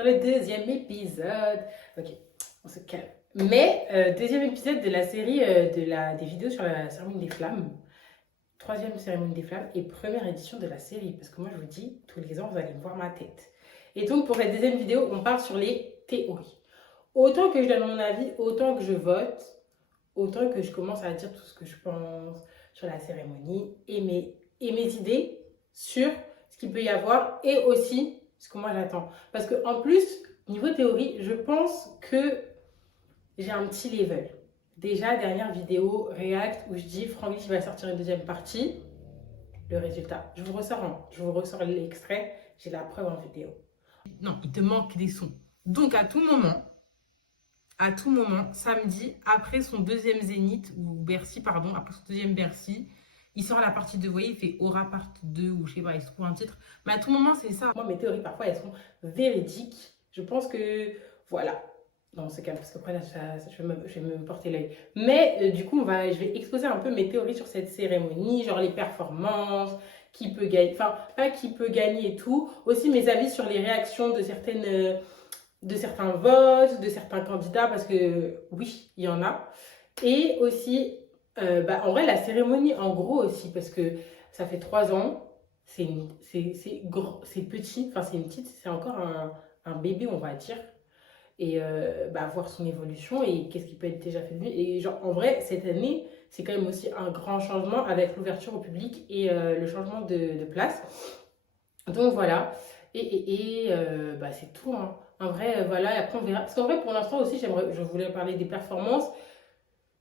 dans le deuxième épisode. Ok, on se calme. Mais deuxième épisode de la série des vidéos sur la cérémonie des flammes. Troisième cérémonie des flammes et première édition de la série. Parce que moi, je vous dis, tous les ans, vous allez voir ma tête. Et donc, pour cette deuxième vidéo, on part sur les théories. Autant que je donne mon avis, autant que je vote, autant que je commence à dire tout ce que je pense sur la cérémonie et mes idées sur ce qu'il peut y avoir et aussi ce que moi j'attends. Parce qu'en plus, niveau théorie, je pense que j'ai un petit level. Déjà, dernière vidéo React où je dis Franglish va sortir une deuxième partie. Le résultat, je vous ressors l'extrait, j'ai la preuve en vidéo. Non, il te manque des sons. Donc à tout moment, samedi, après son deuxième Zénith, ou Bercy, pardon, après son deuxième Bercy, il sort la partie 2, vous voyez, il fait Aura part 2, ou je sais pas, il se trouve un titre. Mais à tout moment, c'est ça. Moi, mes théories, parfois, elles sont véridiques. Je pense que, voilà. Non, c'est calme, parce qu'après, là, je vais me porter l'œil. Mais du coup, je vais exposer un peu mes théories sur cette cérémonie, genre les performances, qui peut gagner, enfin, pas qui peut gagner et tout. Aussi, mes avis sur les réactions de certains votes, de certains candidats, parce que oui, il y en a. Et aussi, en vrai, la cérémonie, en gros aussi, parce que ça fait 3 ans, c'est petit, enfin c'est une petite, c'est encore un bébé, on va dire. Et voir son évolution et qu'est-ce qui peut être déjà fait de lui. Et genre, en vrai, cette année, c'est quand même aussi un grand changement avec l'ouverture au public et le changement de place. Donc voilà. C'est tout, hein. En vrai, voilà, et après on verra. Parce qu'en vrai, pour l'instant aussi, je voulais parler des performances.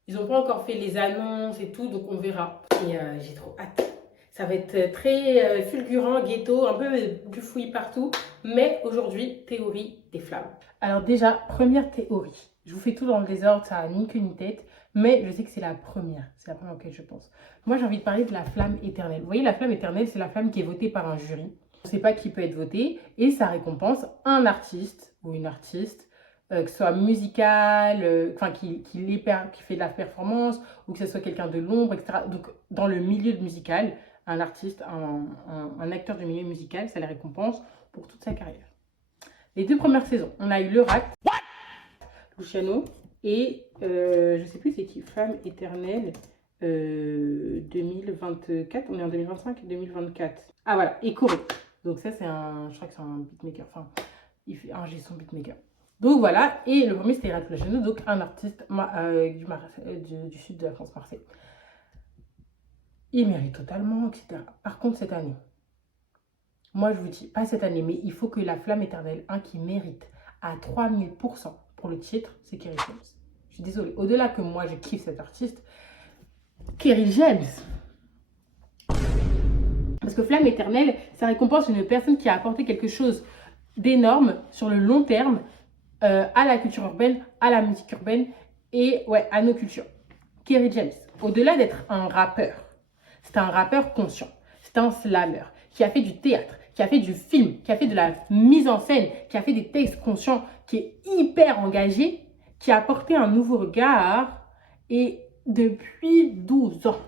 Ils n'ont pas encore fait les annonces et tout, donc on verra. Et j'ai trop hâte. Ça va être très fulgurant, ghetto, un peu du fouillis partout. Mais aujourd'hui, théorie des flammes. Alors déjà, première théorie. Je vous fais tout dans le désordre, ça n'a ni queue ni tête. Mais je sais que c'est la première. C'est la première auquel je pense. Moi, j'ai envie de parler de la flamme éternelle. Vous voyez, la flamme éternelle, c'est la flamme qui est votée par un jury. On ne sait pas qui peut être voté. Et ça récompense un artiste ou une artiste, que ce soit musical, qui fait de la performance, ou que ce soit quelqu'un de l'ombre, etc. Donc, dans le milieu musical, un artiste, un acteur du milieu musical, ça les récompense pour toute sa carrière. Les 2 premières saisons, on a eu Le Rat, Luciano, et je sais plus c'est qui, Flamme éternelle 2024, on est en 2025, 2024. Ah voilà, et Corée. Donc ça, je crois que c'est un beatmaker, enfin, il fait un son beatmaker. Donc voilà, et le premier c'était Rat Luciano, donc un artiste du sud de la France, Marseille. Il mérite totalement, etc. Par contre, cette année, moi je vous dis, pas cette année, mais il faut que la flamme éternelle, qui mérite à 3000% pour le titre, c'est Kerry James. Je suis désolée, au-delà que moi je kiffe cet artiste, Kerry James. Parce que flamme éternelle, ça récompense une personne qui a apporté quelque chose d'énorme sur le long terme à la culture urbaine, à la musique urbaine et à nos cultures. Kerry James, au-delà d'être un rappeur, c'est un rappeur conscient, c'est un slammer qui a fait du théâtre, qui a fait du film, qui a fait de la mise en scène, qui a fait des textes conscients, qui est hyper engagé, qui a apporté un nouveau regard et depuis 12 ans,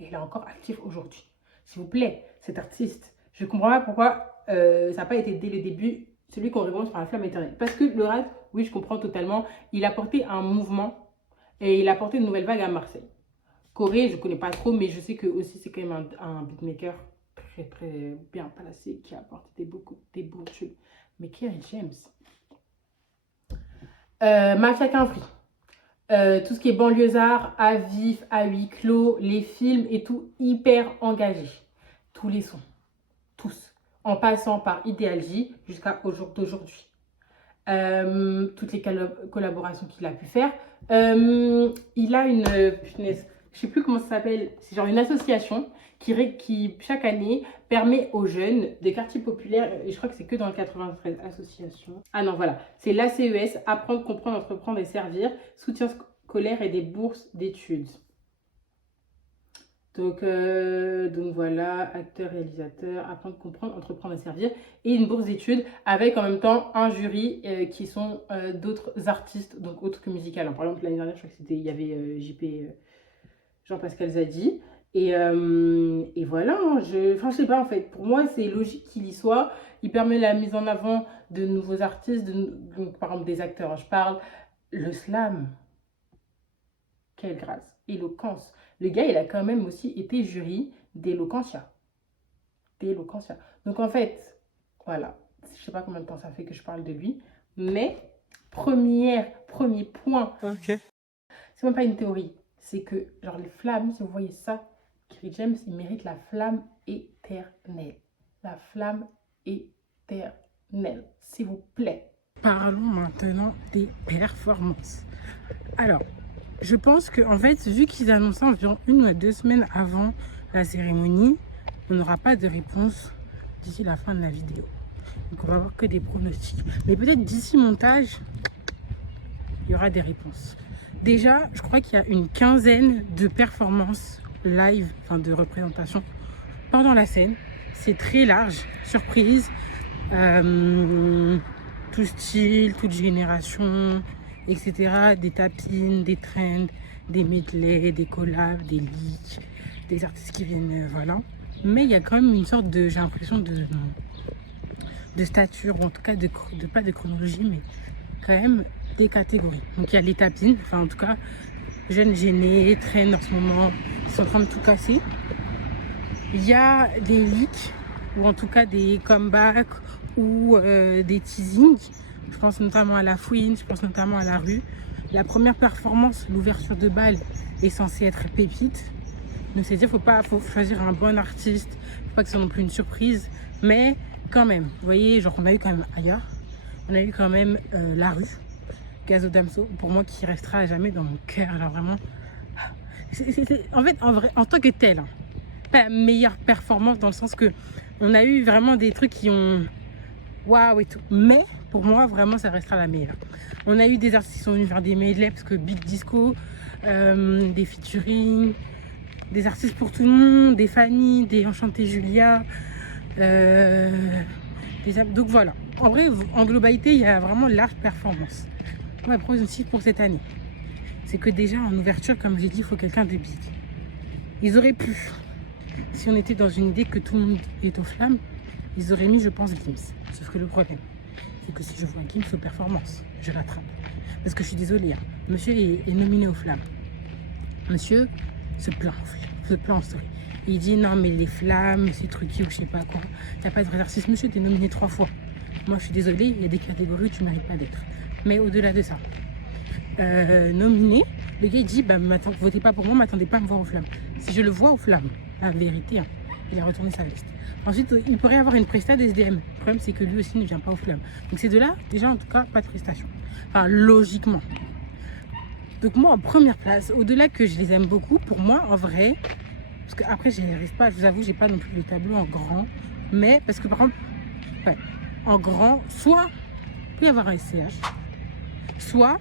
il est encore actif aujourd'hui. S'il vous plaît, cet artiste, je ne comprends pas pourquoi ça n'a pas été dès le début celui qu'on récompense par la flamme éternelle. Parce que le Rat, oui, je comprends totalement, il a apporté un mouvement et il a apporté une nouvelle vague à Marseille. Corée, je ne connais pas trop, mais je sais que aussi c'est quand même un beatmaker très très bien placé qui a apporté des bons tubes. Mais Kerry James, Mafia Quinfri, tout ce qui est banlieusard, à vif, à huis clos, les films et tout, hyper engagé. Tous les sons, tous, en passant par Ideal J jusqu'à au jour d'aujourd'hui. Toutes les collaborations qu'il a pu faire. Il a une punaise, je sais plus comment ça s'appelle, c'est genre une association qui chaque année permet aux jeunes des quartiers populaires, et je crois que c'est que dans le 93, association. Ah non, voilà, c'est l'ACES, apprendre, comprendre, entreprendre et servir, soutien scolaire et des bourses d'études. Donc voilà, acteur, réalisateur, apprendre, comprendre, entreprendre et servir, et une bourse d'études avec en même temps un jury qui sont d'autres artistes, donc autres que musical. Par exemple, l'année dernière, je crois que il y avait JP, Jean-Pascal Zadi, Et voilà, hein, enfin, je sais pas en fait. Pour moi, c'est logique qu'il y soit. Il permet la mise en avant de nouveaux artistes, donc, par exemple des acteurs. Hein, je parle le slam. Quelle grâce, éloquence. Le gars, il a quand même aussi été jury d'Eloquentia. D'Eloquentia. Donc en fait, voilà. Je sais pas combien de temps ça fait que je parle de lui, mais premier point. Ok. C'est même pas une théorie. C'est que, genre, les flammes, si vous voyez ça, Kerry James, il mérite la flamme éternelle. La flamme éternelle, s'il vous plaît. Parlons maintenant des performances. Alors, je pense que, en fait, vu qu'ils annonçaient environ 1 ou 2 semaines avant la cérémonie, on n'aura pas de réponse d'ici la fin de la vidéo. Donc, on va avoir que des pronostics. Mais peut-être d'ici montage, il y aura des réponses. Déjà, je crois qu'il y a une quinzaine de performances live, enfin de représentations pendant la scène. C'est très large, surprise. Tout style, toute génération, etc. Des tapines, des trends, des medleys, des collabs, des leaks, des artistes qui viennent, voilà. Mais il y a quand même une sorte de, j'ai l'impression de stature, ou en tout cas pas de chronologie, mais quand même des catégories. Donc il y a les tapines, enfin en tout cas, jeunes gênés, trends en ce moment, ils sont en train de tout casser. Il y a des leaks, ou en tout cas des comebacks, ou des teasings. Je pense notamment à la fouine, je pense notamment à la rue. La première performance, l'ouverture de bal, est censée être pépite. Donc c'est-à-dire faut choisir un bon artiste, faut pas que ce soit non plus une surprise, mais quand même, vous voyez, genre on a eu quand même ailleurs, on a eu quand même la rue, Gazo Damso, pour moi qui restera à jamais dans mon cœur, alors vraiment. En fait, en vrai, en tant que tel, hein, pas la meilleure performance dans le sens que on a eu vraiment des trucs qui ont waouh et tout, mais pour moi vraiment ça restera la meilleure. On a eu des artistes qui sont venus faire des medley parce que Big Disco, des featuring, des artistes pour tout le monde, des Fanny, des Enchanté Julia, donc voilà. En vrai, en globalité, il y a vraiment large performance. Moi, le pronostic pour cette année, c'est que déjà en ouverture, comme j'ai dit, il faut quelqu'un de big. Ils auraient pu, si on était dans une idée que tout le monde est aux flammes, ils auraient mis, je pense, Gims. Sauf que le problème, c'est que si je vois Gims aux performances, je l'attrape. Parce que je suis désolée, hein, monsieur est nominé aux flammes. Monsieur se plaint en story. Il dit non mais les flammes, c'est truqué ou je sais pas quoi. T'as pas de vrai artiste. Monsieur, t'es nominé 3 fois. Moi je suis désolée, il y a des catégories où tu mérites pas d'être. Mais au-delà de ça, nominé, le gars il dit bah votez pas pour moi, m'attendez pas à me voir aux flammes. Si je le vois aux flammes, la vérité, hein, il a retourné sa veste. Ensuite, il pourrait avoir une presta de SDM. Le problème c'est que lui aussi ne vient pas aux flammes. Donc ces deux-là, déjà en tout cas, pas de prestation. Enfin, logiquement. Donc moi en première place, au-delà que je les aime beaucoup, pour moi en vrai, parce que après j'arrive pas, je vous avoue, j'ai pas non plus le tableau en grand, mais parce que par exemple, ouais, en grand, soit il peut y avoir un SCH, soit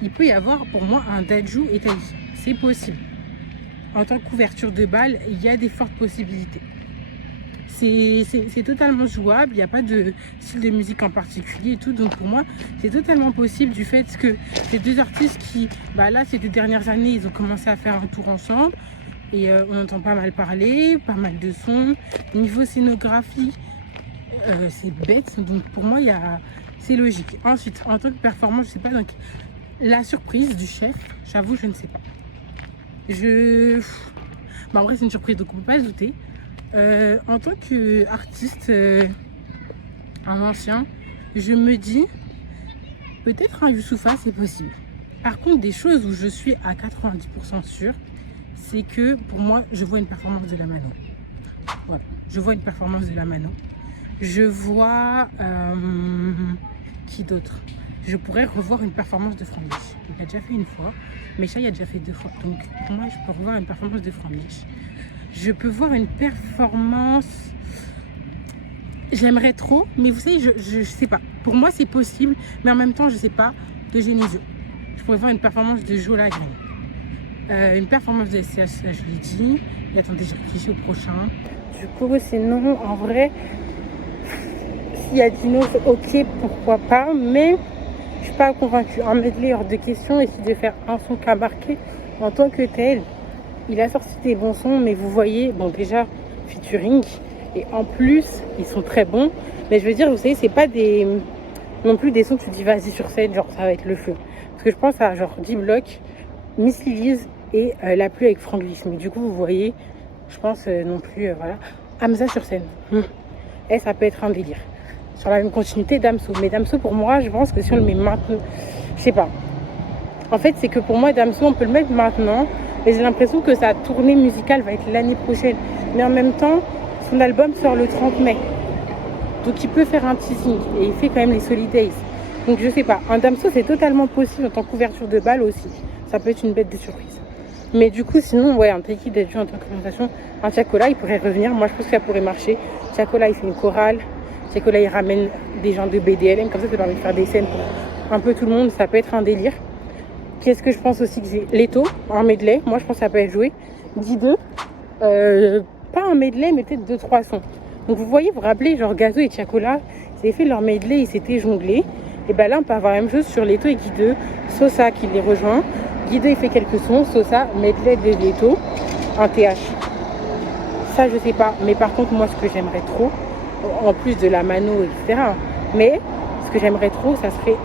il peut y avoir pour moi un Dadju et Taï. C'est possible. En tant que couverture de bal, il y a des fortes possibilités. C'est totalement jouable, il n'y a pas de style de musique en particulier et tout, donc pour moi c'est totalement possible du fait que ces deux artistes qui, bah là ces 2 dernières années, ils ont commencé à faire un tour ensemble et on entend pas mal parler, pas mal de sons. Niveau scénographie, c'est bête, donc pour moi c'est logique. Ensuite, en tant que performance, je sais pas, donc la surprise du chef, j'avoue, je ne sais pas. En vrai c'est une surprise, donc on peut pas se douter. En tant qu'artiste, un ancien, je me dis peut-être un Youssoupha, c'est possible. Par contre, des choses où je suis à 90% sûre, c'est que pour moi, je vois une performance de la Mano. Voilà, je vois une performance de la Mano. Je vois qui d'autre? Je pourrais revoir une performance de Franglish. Il a déjà fait une fois, mais ça il a déjà fait 2 fois. Donc pour moi, je peux revoir une performance de Franglish. Je peux voir une performance, j'aimerais trop, mais vous savez, je sais pas. Pour moi, c'est possible, mais en même temps, je sais pas, de Genesio. Je pourrais voir une performance de Joe Lagrène. Une performance de SCH, là, je l'ai dit. Et attendez, je réfléchis au prochain. Du coup, sinon, en vrai, s'il y a Dino, c'est ok, pourquoi pas, mais je suis pas convaincue. Un medley hors de question, et si de faire un son qu'à marquer en tant que tel, il a sorti des bons sons, mais vous voyez, bon déjà, featuring, et en plus, ils sont très bons. Mais je veux dire, vous savez, c'est pas des non plus des sons que tu dis vas-y sur scène, genre ça va être le feu. Parce que je pense à genre D-Block, Miss Lilies et La Pluie avec Franck Lys. Mais du coup, vous voyez, je pense non plus, voilà. Hamza sur scène. Et ça peut être un délire. Sur la même continuité, Damso. Mais Damso, pour moi, je pense que si on le met maintenant, je sais pas. En fait, c'est que pour moi, Damso, on peut le mettre maintenant, mais j'ai l'impression que sa tournée musicale va être l'année prochaine. Mais en même temps, son album sort le 30 mai. Donc il peut faire un teasing. Et il fait quand même les Solid Days. Donc je sais pas. Un Damso, c'est totalement possible en tant qu'ouverture de balle aussi. Ça peut être une bête de surprise. Mais du coup, sinon, ouais, un Take It d'être en tant que présentation, un Tiakola, il pourrait revenir. Moi, je pense que ça pourrait marcher. Tiakola, il fait une chorale. Tiakola, il ramène des gens de BDLM. Comme ça permet de faire des scènes pour un peu tout le monde. Ça peut être un délire. Qu'est-ce que je pense aussi que j'ai Leto en medley. Moi, je pense que ça peut être joué. Guy 2. Pas un medley, mais peut-être 2-3 sons. Donc, vous voyez, vous vous rappelez, genre Gazo et Tiakola, ils avaient fait leur medley, ils s'étaient jonglés. Et ben là, on peut avoir la même chose sur Leto et Guy 2. Sosa qui les rejoint. Guy 2, il fait quelques sons. Sosa, medley de Leto, en TH. Ça, je sais pas. Mais par contre, moi, ce que j'aimerais trop, en plus de la mano, etc. Mais ce que j'aimerais trop, ça serait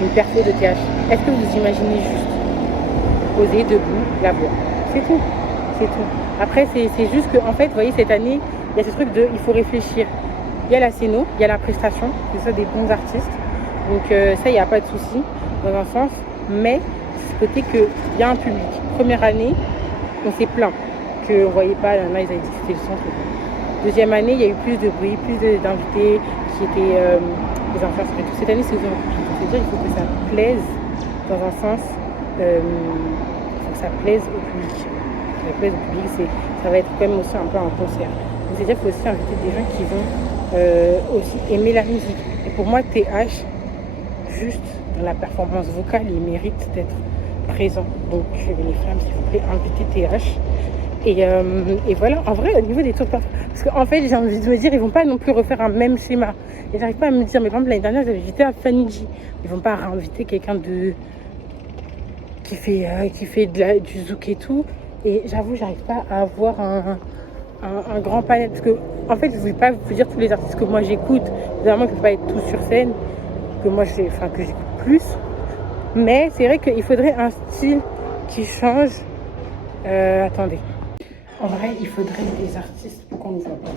une perfo de TH. Est-ce que vous imaginez juste poser debout la voix? C'est tout. C'est tout. Après, c'est juste que, en fait, vous voyez, cette année, il y a ce truc de, il faut réfléchir. Il y a la scéno, il y a la prestation, c'est ça des bons artistes. Donc ça, il n'y a pas de souci dans un sens. Mais c'est ce côté qu'il y a un public. Première année, on s'est plaint qu'on ne voyait pas, là, ils avaient dit que c'était le centre. Deuxième année, il y a eu plus de bruit, plus d'invités qui étaient des influenceurs et tout. Cette année, c'est ouvert au public. C'est-à-dire qu'il faut que ça plaise dans un sens. Il faut que ça plaise au public. Ça plaise au public, ça va être quand même aussi un peu un concert. C'est-à-dire qu'il faut aussi inviter des gens qui vont aussi aimer la musique. Et pour moi, TH, juste dans la performance vocale, il mérite d'être présent. Donc, les femmes, s'il vous plaît, invitez TH. Et voilà, en vrai, au niveau des tours de performance, parce qu'en fait, j'ai envie de me dire, ils vont pas non plus refaire un même schéma. Et j'arrive pas à me dire, mais par exemple, l'année dernière, j'avais invité à Fanny G. Ils vont pas réinviter quelqu'un qui fait du zouk et tout. Et j'avoue, j'arrive pas à avoir un grand panel. Parce que, en fait, je ne vais pas vous dire tous les artistes que moi j'écoute. Évidemment, je ne peux pas être tous sur scène, que j'écoute plus. Mais c'est vrai qu'il faudrait un style qui change. Attendez. En vrai, il faudrait des artistes. Pourquoi on ne voit pas?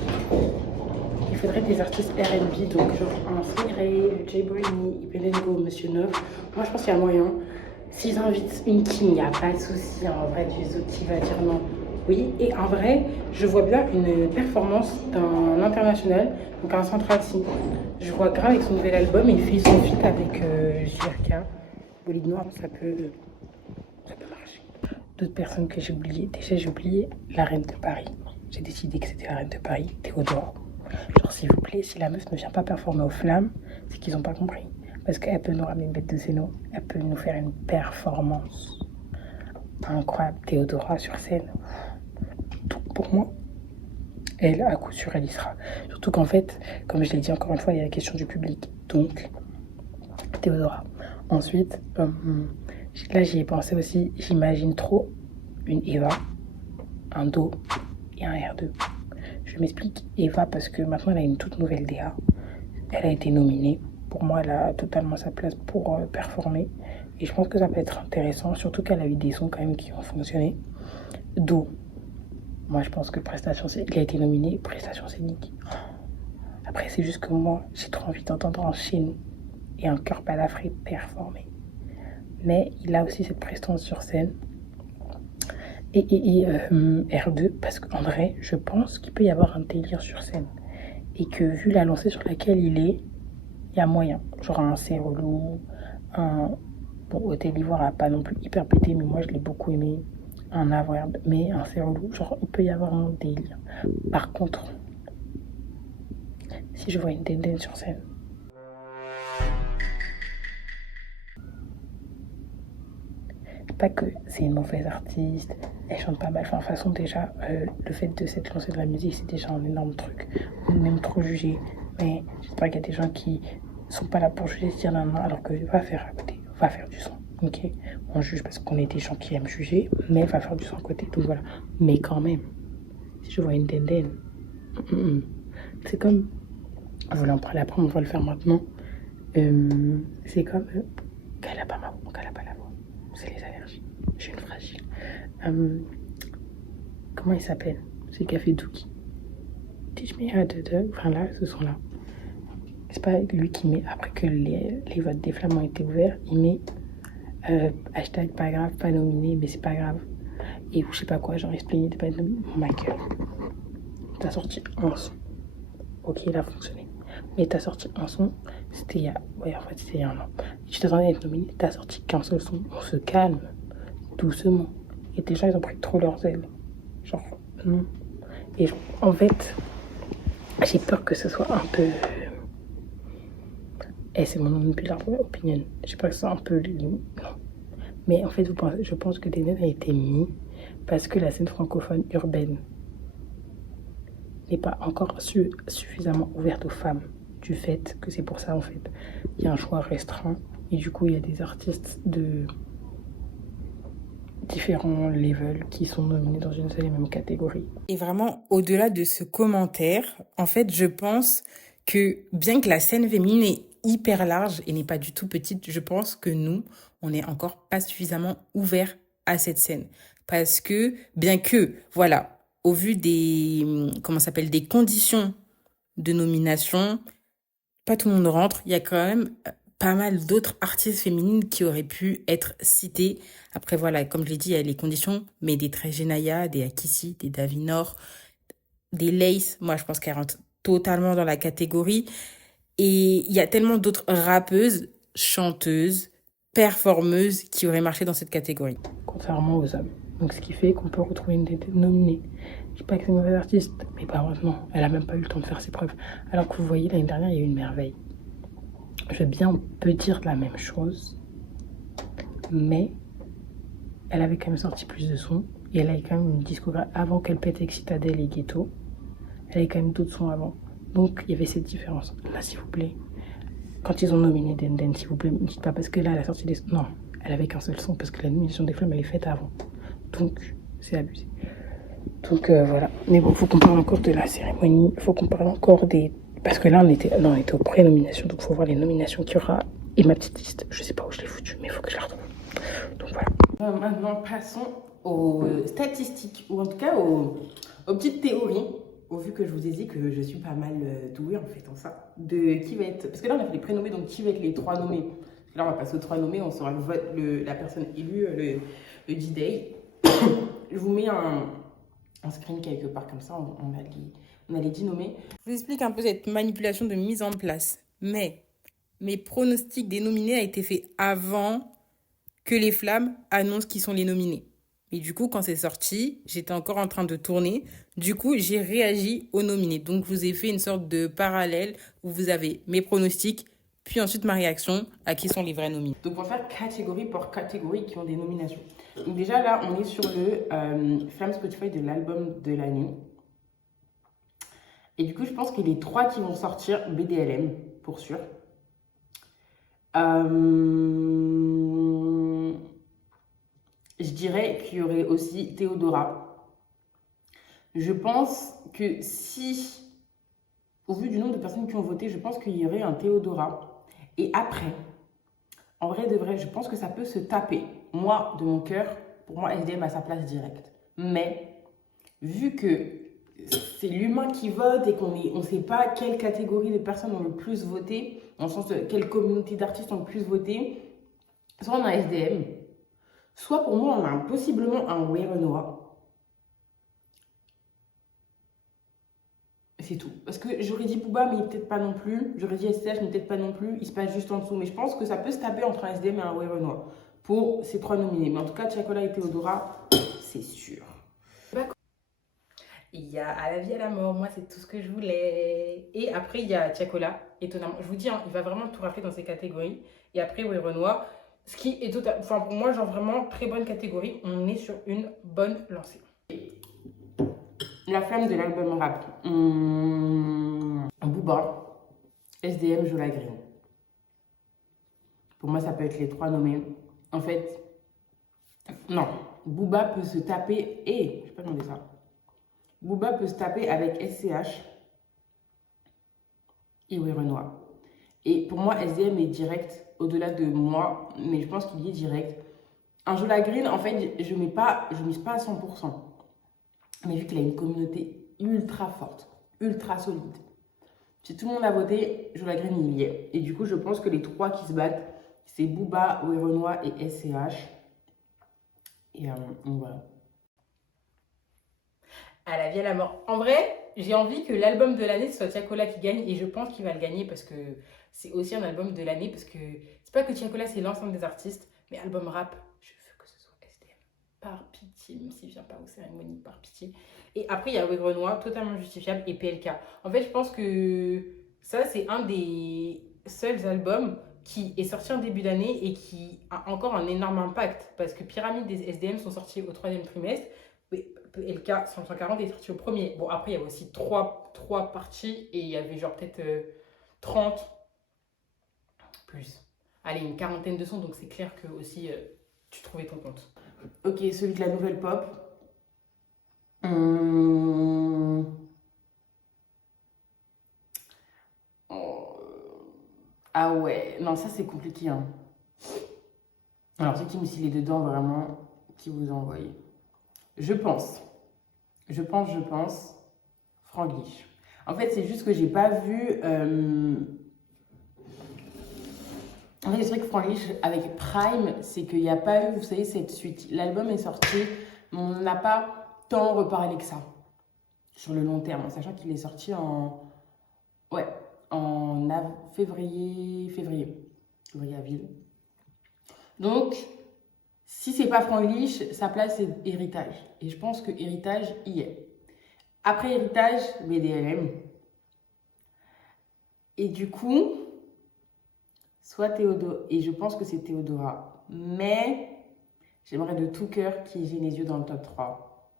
Il faudrait des artistes R&B, donc genre un Stingray, Jay Brini, Ipelengo, Monsieur Neuf. Moi, je pense qu'il y a moyen. S'ils invitent une king, il n'y a pas de souci. En vrai, du zouk qui va dire non. Oui, et en vrai, je vois bien une performance d'un international, donc un Central C. Je vois grave avec son nouvel album, il fait son feat avec JRK. Bolide Noir, ça peut marcher. D'autres personnes que j'ai oubliées. Déjà, j'ai oublié la Reine de Paris. J'ai décidé que c'était la Reine de Paris, Théodora. Genre, s'il vous plaît, si la meuf ne vient pas performer aux flammes, c'est qu'ils n'ont pas compris. Parce qu'elle peut nous ramener une bête de zéno, elle peut nous faire une performance incroyable. Théodora sur scène, tout pour moi, elle, à coup sûr, elle y sera. Surtout qu'en fait, comme je l'ai dit encore une fois, il y a la question du public. Donc, Théodora. Ensuite, là, j'y ai pensé aussi, j'imagine trop une Eva, un Do et un R2. Je m'explique, Eva, parce que maintenant, elle a une toute nouvelle DA. Elle a été nominée. Pour moi, elle a totalement sa place pour performer. Et je pense que ça peut être intéressant, surtout qu'elle a eu des sons quand même qui ont fonctionné. Do. Moi, je pense que il a été nominé, prestation scénique. Après, c'est juste que moi, j'ai trop envie d'entendre un chez nous et un cœur balafré performer. Mais il a aussi cette prestance sur scène. Et R2, parce qu'en vrai, je pense qu'il peut y avoir un délire sur scène. Et que vu la lancée sur laquelle il est, il y a moyen. Genre un C'est relou, bon, Hôtel Ivoire n'a pas non plus hyper pété, mais moi je l'ai beaucoup aimé. Un avoir, mais un C'est relou, genre il peut y avoir un délire. Par contre, si je vois une Denden sur scène, pas que c'est une mauvaise artiste, elle chante pas mal. Enfin, de toute façon, déjà, le fait de s'être lancée de la musique, c'est déjà un énorme truc. On aime trop juger, mais j'espère qu'il y a des gens qui sont pas là pour juger, se dire non, alors que va faire à côté, va faire du son. Ok, on juge parce qu'on est des gens qui aiment juger, mais il va faire du son côté, donc voilà. Mais quand même, si je vois une dindine, c'est comme, je voulais en parler après, on va le faire maintenant. C'est comme, qu'elle a pas ma voix, qu'elle a pas la voix. C'est les allergies. J'ai une fragile. Comment il s'appelle? C'est Café Dookie. Teach me how to do. Enfin là, ce sont là. C'est pas lui qui met, après que les votes des flammes ont été ouverts, il met hashtag pas grave, pas nominé, mais c'est pas grave. Et je sais pas quoi, genre expliqué, pas nominé. Ma gueule. T'as sorti un son. Ok, il a fonctionné. Mais t'as sorti un son, c'était il y a. Ouais, en fait, c'était il y a un an. Et tu t'attendais à être nominé, t'as sorti qu'un seul son. On se calme, doucement. Et déjà, ils ont pris trop leurs ailes. Genre, non. Et en fait, j'ai peur que ce soit un peu. Et c'est mon opinion. J'ai peur que ce soit un peu. Non. Mais en fait, je pense que Denden a été mis parce que la scène francophone urbaine n'est pas encore suffisamment ouverte aux femmes. Du fait que c'est pour ça, en fait, il y a un choix restreint. Et du coup, il y a des artistes de différents levels qui sont nominés dans une seule et même catégorie. Et vraiment, au-delà de ce commentaire, en fait, je pense que bien que la scène féminine est hyper large et n'est pas du tout petite, je pense que nous, on n'est encore pas suffisamment ouverts à cette scène. Parce que, bien que, voilà, au vu des, comment ça s'appelle, des conditions de nomination, pas tout le monde rentre. Il y a quand même pas mal d'autres artistes féminines qui auraient pu être citées. Après, voilà, comme je l'ai dit, il y a les conditions, mais des Tregenaya, des Akissi, des Davinor, des Lace, moi, je pense qu'elles rentrent totalement dans la catégorie. Et il y a tellement d'autres rappeuses, chanteuses, performeuses qui auraient marché dans cette catégorie. Contrairement aux hommes. Donc, ce qui fait qu'on peut retrouver une nominée. Je dis pas que c'est une mauvaise artiste, mais pas maintenant. Elle a même pas eu le temps de faire ses preuves. Alors que vous voyez, l'année dernière, il y a eu une merveille. Je veux bien peut dire la même chose, mais elle avait quand même sorti plus de sons. Et elle avait quand même une discographie avant qu'elle pète avec Citadel et Ghetto. Elle avait quand même d'autres sons avant. Donc, il y avait cette différence. Là, s'il vous plaît, quand ils ont nominé Denden, s'il vous plaît, ne dites pas parce que là, elle a sorti des sons. Non, elle avait qu'un seul son parce que la nomination des flammes, elle est faite avant. Donc, c'est abusé. Donc, voilà. Mais bon, il faut qu'on parle encore de la cérémonie. Il faut qu'on parle encore des. Parce que là, on était aux pré-nominations. Donc, il faut voir les nominations qu'il y aura. Et ma petite liste, je sais pas où je l'ai foutue, mais il faut que je la retrouve. Donc, voilà. Maintenant, passons aux statistiques, ou en tout cas aux petites théories. Au vu que je vous ai dit que je suis pas mal douée en fait en ça, de qui va être. Parce que là, on a fait les prénommés, donc qui va être les trois nommés. Là, on va passer aux trois nommés, on saura la personne élue le D-Day. Je vous mets un screen quelque part comme ça, on a les 10 nommés. Je vous explique un peu cette manipulation de mise en place. Mais mes pronostics des nominés a été fait avant que les flammes annoncent qui sont les nominés. Et du coup, quand c'est sorti, j'étais encore en train de tourner. Du coup, j'ai réagi aux nominés. Donc, je vous ai fait une sorte de parallèle où vous avez mes pronostics, puis ensuite ma réaction à qui sont les vrais nominés. Donc, on va faire catégorie par catégorie qui ont des nominations. Donc, déjà, là, on est sur le Flamme Spotify de l'album de l'année. Et du coup, je pense que les trois qui vont sortir, BDLM, pour sûr. Je dirais qu'il y aurait aussi Théodora. Je pense que si, au vu du nombre de personnes qui ont voté, je pense qu'il y aurait un Théodora. Et après, en vrai de vrai, je pense que ça peut se taper. Moi, de mon cœur, pour moi, SDM a sa place directe. Mais, vu que c'est l'humain qui vote et qu'on ne sait pas quelle catégorie de personnes ont le plus voté, dans le sens de quelle communauté d'artistes ont le plus voté, soit on a SDM, soit pour moi, on a possiblement un Way Renoir. C'est tout. Parce que j'aurais dit Booba, mais peut-être pas non plus. J'aurais dit STH, mais peut-être pas non plus. Il se passe juste en dessous. Mais je pense que ça peut se taper entre un SDM et un Way Renoir pour ces trois nominés. Mais en tout cas, Tiakola et Théodora, c'est sûr. Il y a À la vie, à la mort, moi c'est tout ce que je voulais. Et après il y a Tiakola, étonnamment. Je vous dis, hein, il va vraiment tout rafler dans ces catégories. Et après, oui, Renoir. Ce qui est total. Enfin, pour moi, genre vraiment très bonne catégorie. On est sur une bonne lancée. La flamme de l'album rap. Booba, SDM, Jola Green. Pour moi, ça peut être les trois nommés. En fait, non. Booba peut se taper... je vais pas demander ça. Booba peut se taper avec SCH et Werenoi. Et pour moi, SDM est direct, au-delà de moi, mais je pense qu'il y est direct. Un Jola Green, en fait, je mise pas à 100%. Mais vu qu'il a une communauté ultra forte, ultra solide, si tout le monde a voté, Jola Green, il y est. Et du coup, je pense que les trois qui se battent, c'est Booba, Werenoi et SCH. Et voilà. À la vie, à la mort. En vrai, j'ai envie que l'album de l'année, ce soit Tiakola qui gagne. Et je pense qu'il va le gagner parce que c'est aussi un album de l'année. Parce que c'est pas que Tiakola, c'est l'ensemble des artistes. Mais album rap, je veux que ce soit SDM. Par pitié, même s'il vient pas aux cérémonies, par pitié. Et après, il y a Werenoi, totalement justifiable, et PLK. En fait, je pense que ça, c'est un des seuls albums qui est sorti en début d'année et qui a encore un énorme impact. Parce que Pyramide des SDM sont sortis au troisième trimestre. PLK 140 est sorti au premier. Bon, après, il y avait aussi trois parties et il y avait genre peut-être 30 plus. Allez, une quarantaine de sons, donc c'est clair que aussi tu trouvais ton compte. Ok, celui de la nouvelle pop. Ah ouais, non, ça c'est compliqué. Hein. Alors, c'est qui me s'il est dedans vraiment, qui vous a envoyé? Je pense, Franglish. En fait, c'est juste que j'ai pas vu. En fait, c'est vrai que Franglish avec Prime, c'est qu'il n'y a pas eu, vous savez, cette suite. L'album est sorti, mais on n'a pas tant reparlé que ça sur le long terme, sachant qu'il est sorti en. Ouais, en février, avril. Donc, si c'est pas Franglish, sa place c'est Héritage. Et je pense que Héritage y est. Après Héritage, BDLM. Et du coup, soit Théodora. Et je pense que c'est Théodora. Mais j'aimerais de tout cœur qu'il y ait Genesio dans le top 3.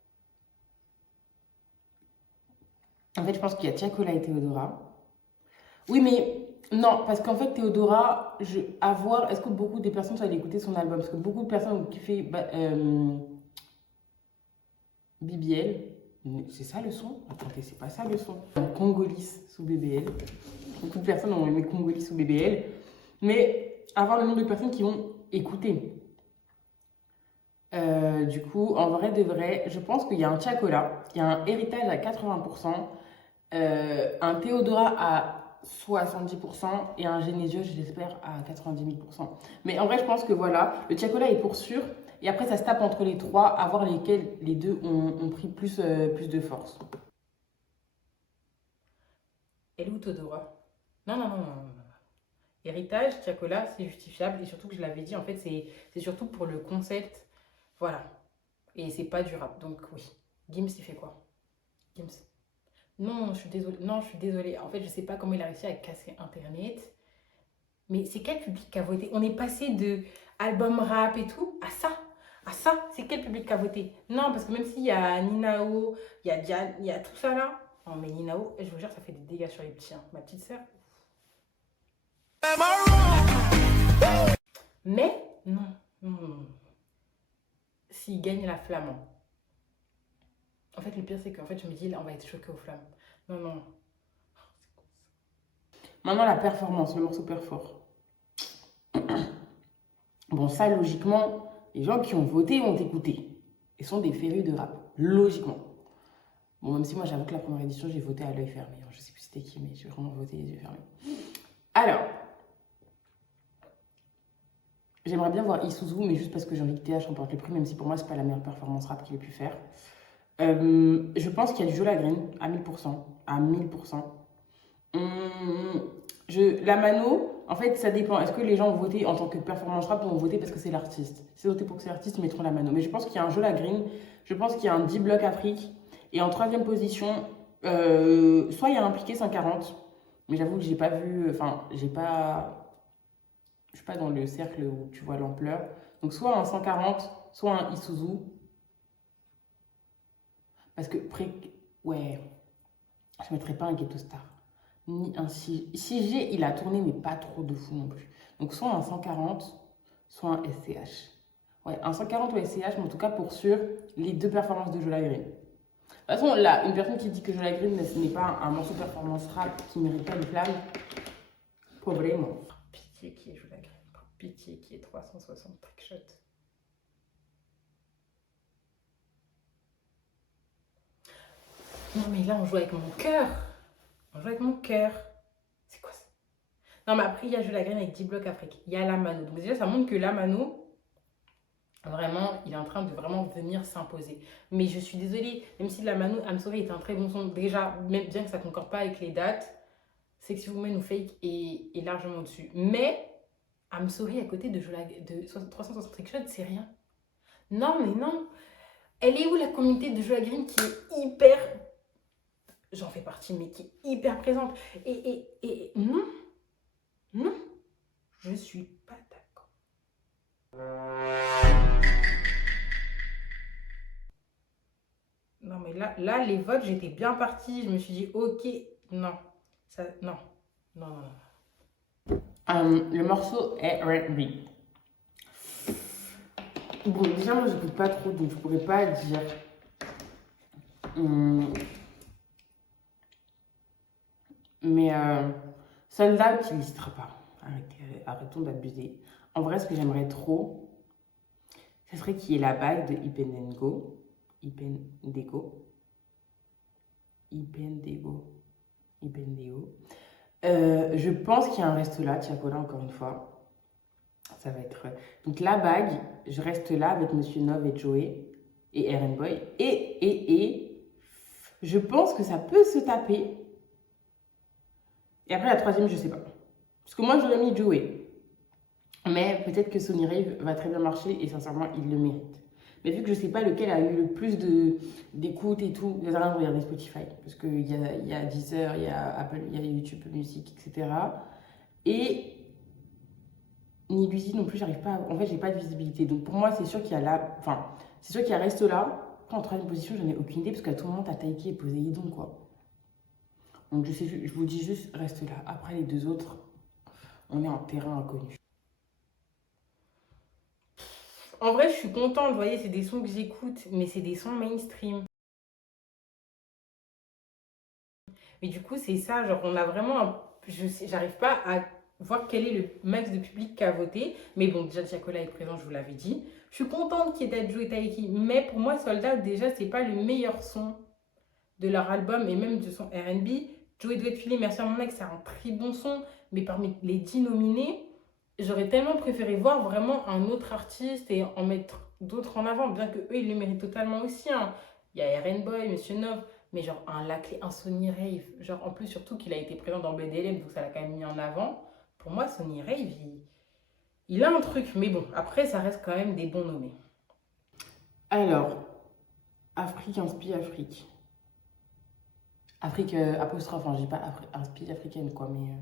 En fait, je pense qu'il y a Tiakola et Théodora. Oui, mais non, parce qu'en fait, Théodora, à voir, est-ce que beaucoup de personnes sont allées écouter son album? Parce que beaucoup de personnes ont kiffé BBL. C'est ça le son? Attendez, c'est pas ça le son. Congolis sous BBL. Beaucoup de personnes ont aimé Congolis sous BBL. Mais avoir le nombre de personnes qui vont écouter. Du coup, en vrai de vrai, je pense qu'il y a un Tiakola, il y a un Héritage à 80%, un Théodora à 70% et un Genesio, je l'espère, à 90 000%. Mais en vrai, je pense que voilà, le Tiakola est pour sûr. Et après, ça se tape entre les trois, à voir lesquels les deux ont pris plus de force. Et où Théodora? Non, non, non, non, non. Héritage, Tiakola, c'est justifiable. Et surtout que je l'avais dit, en fait, c'est surtout pour le concept. Voilà. Et c'est pas du rap. Donc oui. Gims, il fait quoi? Gims. Non, je suis désolée. Non, je suis désolée. En fait, je sais pas comment il a réussi à casser Internet. Mais c'est quel public qui a voté? On est passé de album rap et tout à ça. À ça, c'est quel public qui a voté? Non, parce que même s'il y a Ninao, il y a Diane, il y a tout ça là. Non, mais Ninao, je vous jure, ça fait des dégâts sur les petits. Hein. Ma petite sœur. Mais, non, non, non. S'il gagne la flamme. En fait, le pire, c'est qu'en fait, je me dis, là, on va être choqué aux flammes. Non, non. Maintenant, la performance, le morceau fort. Bon, ça, logiquement, les gens qui ont voté ont écouté. Ils sont des férus de rap. Logiquement. Bon, même si moi, j'avoue que la première édition, j'ai voté à l'œil fermé. Je sais plus c'était qui, mais j'ai vraiment voté les yeux fermés. Alors, j'aimerais bien voir Isuzu, mais juste parce que j'ai envie que TH remporte le prix, même si pour moi, c'est pas la meilleure performance rap qu'il ait pu faire. Je pense qu'il y a du Jola Green à 1000%. À 1000%. La mano, en fait, ça dépend. Est-ce que les gens ont voté en tant que performance rap ou ont voté parce que c'est l'artiste? Si c'est voté pour que c'est l'artiste, ils mettront la mano. Mais je pense qu'il y a un Jola Green, je pense qu'il y a un 10 bloc Afrique. Et en troisième position, soit il y a impliqué 140, mais j'avoue que j'ai pas vu. Enfin, j'ai pas. Je suis pas dans le cercle où tu vois l'ampleur. Donc, soit un 140, soit un Isuzu. Parce que, ouais, je mettrais pas un Ghetto Star. Ni un 6G, il a tourné, mais pas trop de fou non plus. Donc, soit un 140, soit un SCH. Ouais, un 140 ou SCH, mais en tout cas pour sûr, les deux performances de Jola Green. De toute façon, là, une personne qui dit que Jola Green ce n'est pas un morceau performance rap qui mérite pas les flammes, probablement. Pitié qui est Jola Green, pitié qui est 360 trickshot. Non mais là on joue avec mon cœur. On joue avec mon cœur. C'est quoi ça? Non mais après il y a Jola Green avec 10 blocs Afrique. Il y a la Mano. Donc déjà ça montre que la Mano, vraiment, il est en train de vraiment venir s'imposer. Mais je suis désolée, même si la Mano I'm Sorry est un très bon son, déjà, même bien que ça ne concorde pas avec les dates, Sexy Woman ou Fake est largement au-dessus. Mais I'm Sorry à côté de 360 Trickshot, c'est rien. Non mais non. Elle est où la communauté de Jola Green qui est hyper... J'en fais partie, mais qui est hyper présente. Et non, non, je suis pas d'accord. Non, mais là, les votes, j'étais bien partie. Je me suis dit, ok, non, ça, non, non, non, non. Le morceau est R&B. Bon, déjà, moi, je n'écoute pas trop, donc je pourrais pas dire. Mais Soldat n'utilisera pas. Arrêtons d'abuser. En vrai, ce que j'aimerais trop, ce serait qu'il y ait la bague de Ipendego. Je pense qu'il y a un resto là, Tiakola encore une fois. Ça va être... Donc la bague, je reste là avec Monsieur Nov et Joey et Eren Boy. Et je pense que ça peut se taper. Et après la troisième, je sais pas. Parce que moi j'aurais mis Joey. Mais peut-être que Sony Rave va très bien marcher et sincèrement, il le mérite. Mais vu que je sais pas lequel a eu le plus d'écoute et tout, j'ai rien de regarder Spotify. Parce qu'il y a Deezer, il y a Apple, il y a YouTube Music, etc. Et ni Lucie non plus, j'arrive pas. En fait, j'ai pas de visibilité. Donc pour moi, c'est sûr qu'il y a là. Enfin, c'est sûr qu'il y a Resto là. Après, en troisième position, j'en ai aucune idée parce qu'à tout moment, t'as Taiki et Poséidon, quoi. Donc je vous dis juste Reste là. Après, les deux autres, on est en terrain inconnu. En vrai, je suis contente, vous voyez, c'est des sons que j'écoute, mais c'est des sons mainstream. Mais du coup, c'est ça, genre, on a vraiment... J'arrive pas à voir quel est le max de public qui a voté. Mais bon, déjà, Tiakola est présent, je vous l'avais dit. Je suis contente qu'il y ait Dadju et Taiki. Mais pour moi, Soldat, déjà, c'est pas le meilleur son de leur album et même de son R&B. Joey Doit Filer, Merci à mon ex, c'est un très bon son. Mais parmi les 10 nominés, j'aurais tellement préféré voir vraiment un autre artiste et en mettre d'autres en avant, bien que eux ils le méritent totalement aussi. Hein. Il y a Eren Boy, Monsieur Nov, mais genre un Laclé, un Sony Rave, genre en plus surtout qu'il a été présent dans BDLM, donc ça l'a quand même mis en avant. Pour moi, Sony Rave, il a un truc, mais bon, après ça reste quand même des bons nommés. Alors, Afrique, inspi, Afrique. Afrique, apostrophe, enfin je dis pas inspi africaine quoi, mais...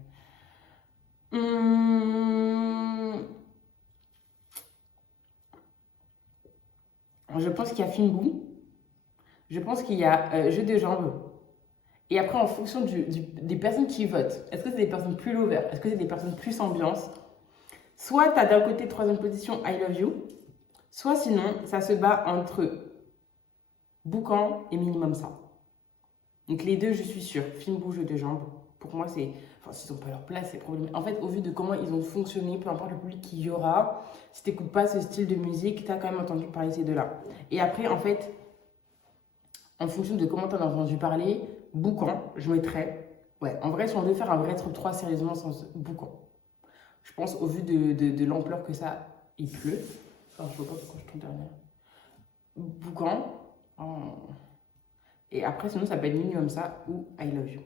Je pense qu'il y a Finbou. Je pense qu'il y a jeu de jambes. Et après, en fonction des personnes qui votent, est-ce que c'est des personnes plus lover? Est-ce que c'est des personnes plus ambiance? Soit tu as d'un côté troisième position I Love You, soit sinon, ça se bat entre Boucan et Minimum ça. Donc les deux, je suis sûre. Finbou, jeu de jambes. Pour moi, c'est... Enfin, s'ils n'ont pas leur place, c'est problématique. En fait, au vu de comment ils ont fonctionné, peu importe le public qu'il y aura, si tu n'écoutes pas ce style de musique, tu as quand même entendu parler de ces deux-là. Et après, en fait, en fonction de comment tu en as entendu parler, Boucan, je mettrais... Ouais, en vrai, si on devait faire un vrai top 3 sérieusement sans Boucan. Je pense, au vu de l'ampleur que ça, il pleut. Enfin, je ne vois pas pourquoi je tombe derrière. Boucan. Et après, sinon, ça peut être Minimum ça ou I Love You.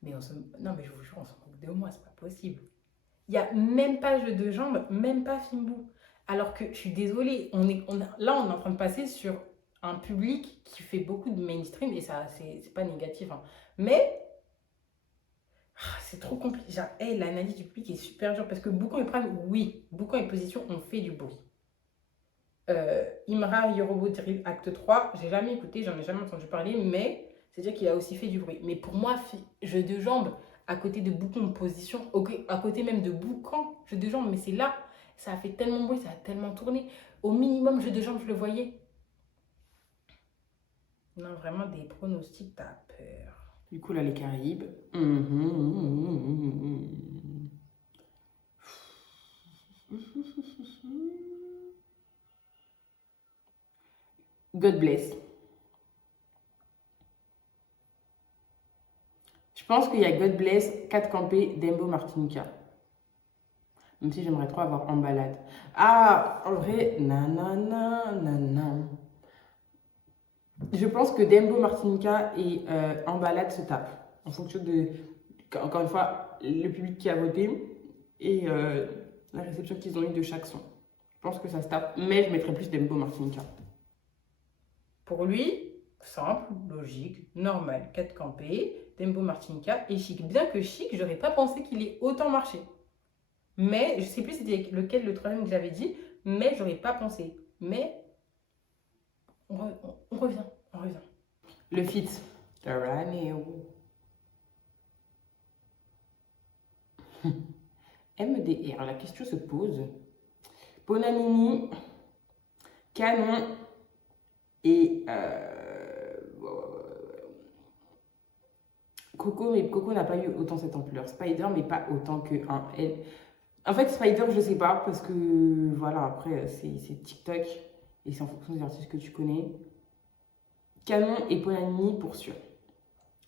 Mais non, mais je vous jure, on s'en moque de moi, c'est pas possible. Il n'y a même pas jeu de jambes, même pas Finbou. Alors que, je suis désolée, là, on est en train de passer sur un public qui fait beaucoup de mainstream, et ça, c'est pas négatif. Hein. Mais, c'est trop compliqué. Genre, l'analyse du public est super dure, parce que Boucan et Prime, oui, Boucan et Position ont fait du bruit. Imra Yorobo Drill Acte 3, j'ai jamais écouté, j'en ai jamais entendu parler, mais c'est-à-dire qu'il a aussi fait du bruit. Mais pour moi, jeu de jambes, à côté de Boucan en position, ok, à côté même de Boucan, jeu de jambes, mais c'est là, ça a fait tellement de bruit, ça a tellement tourné. Au minimum, jeu de jambes, je le voyais. Non, vraiment, des pronostics, t'as peur. Du coup, là, les Caraïbes. God bless. Je pense qu'il y a God bless, 4 campés, Dembo, Martinica. Même si j'aimerais trop avoir en balade. Ah, en vrai, nanana, nanana. Je pense que Dembo, Martinica et en balade se tapent. En fonction de, encore une fois, le public qui a voté et la réception qu'ils ont eue de chaque son. Je pense que ça se tape, mais je mettrais plus Dembo, Martinica. Pour lui, simple, logique, normal, 4 campés, Dembo, Martinica et Chic. Bien que Chic, j'aurais pas pensé qu'il ait autant marché. Mais, je sais plus c'était lequel le troisième que j'avais dit, mais j'aurais pas pensé. Mais, on revient, on revient. Le feat. Taraneo. MDR, la question se pose. Bonanini, Canon et Coco, mais Coco n'a pas eu autant cette ampleur. Spider, mais pas autant que un L. En fait, Spider, je sais pas, parce que voilà, après, c'est TikTok et c'est en fonction des artistes que tu connais. Canon et Bonanini pour sûr.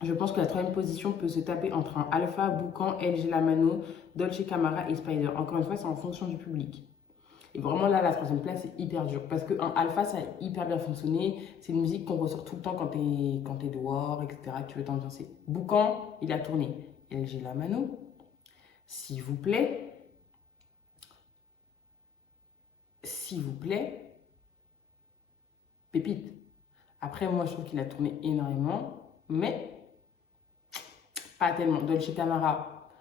Je pense que la troisième position peut se taper entre un Alpha, Boucan, LG Lamano, Dolce Camara et Spider. Encore une fois, c'est en fonction du public. Et vraiment là, la troisième place, c'est hyper dur. Parce qu'un Alpha, ça a hyper bien fonctionné. C'est une musique qu'on ressort tout le temps quand t'es dehors, etc., que tu veux t'ambiancer. Boucan, il a tourné. LG Lamano, s'il vous plaît. S'il vous plaît. Pépite. Après, moi, je trouve qu'il a tourné énormément. Mais pas tellement. Dolce Camara,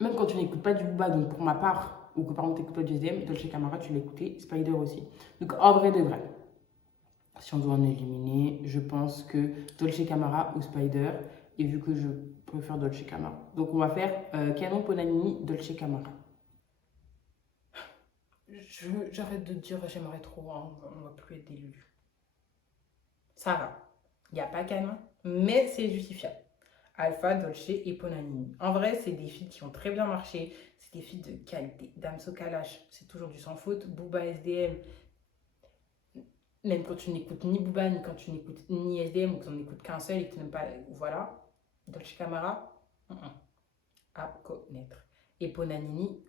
même quand tu n'écoutes pas du Booba, donc pour ma part, ou que par exemple tu n'écoutes pas du SDM, Dolce Camara, tu l'écoutais, Spider aussi. Donc en vrai de vrai, si on doit en éliminer, je pense que Dolce Camara ou Spider, et vu que je préfère Dolce Camara. Donc on va faire Canon, Bonanini, Dolce Camara. J'arrête de dire j'aimerais trop, hein, on va plus être des lulus. Ça va, il n'y a pas canon, mais c'est justifiable. Alpha, Dolce et Bonanini. En vrai, c'est des feats qui ont très bien marché. C'est des feats de qualité. Damso Kalash, c'est toujours du sans faute. Booba SDM, même quand tu n'écoutes ni Booba, ni quand tu n'écoutes ni SDM, ou que tu n'en écoutes qu'un seul et que tu n'aimes pas, voilà. Dolce Camara, à connaître. Et Bonanini,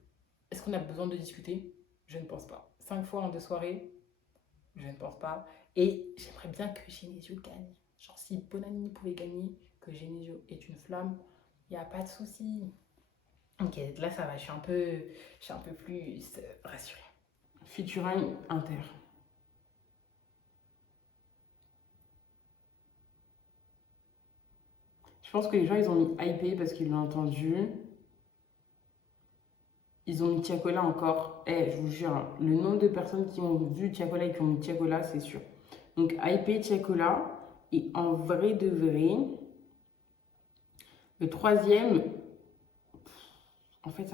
est-ce qu'on a besoin de discuter? Je ne pense pas. 5 fois en 2 soirées, je ne pense pas. Et j'aimerais bien que Genesio gagne. Genre, si Bonanini pouvait gagner, que Genesio est une flamme, il n'y a pas de souci. Ok, là ça va, je suis un peu plus rassurée. Featuring Inter. Je pense que les gens, ils ont mis hypé parce qu'ils l'ont entendu. Ils ont mis Tiakola encore. Je vous jure, hein, le nombre de personnes qui ont vu Tiakola et qui ont mis Tiakola, c'est sûr. Donc, hypé, Tiakola. Et en vrai de vrai, le troisième, en fait,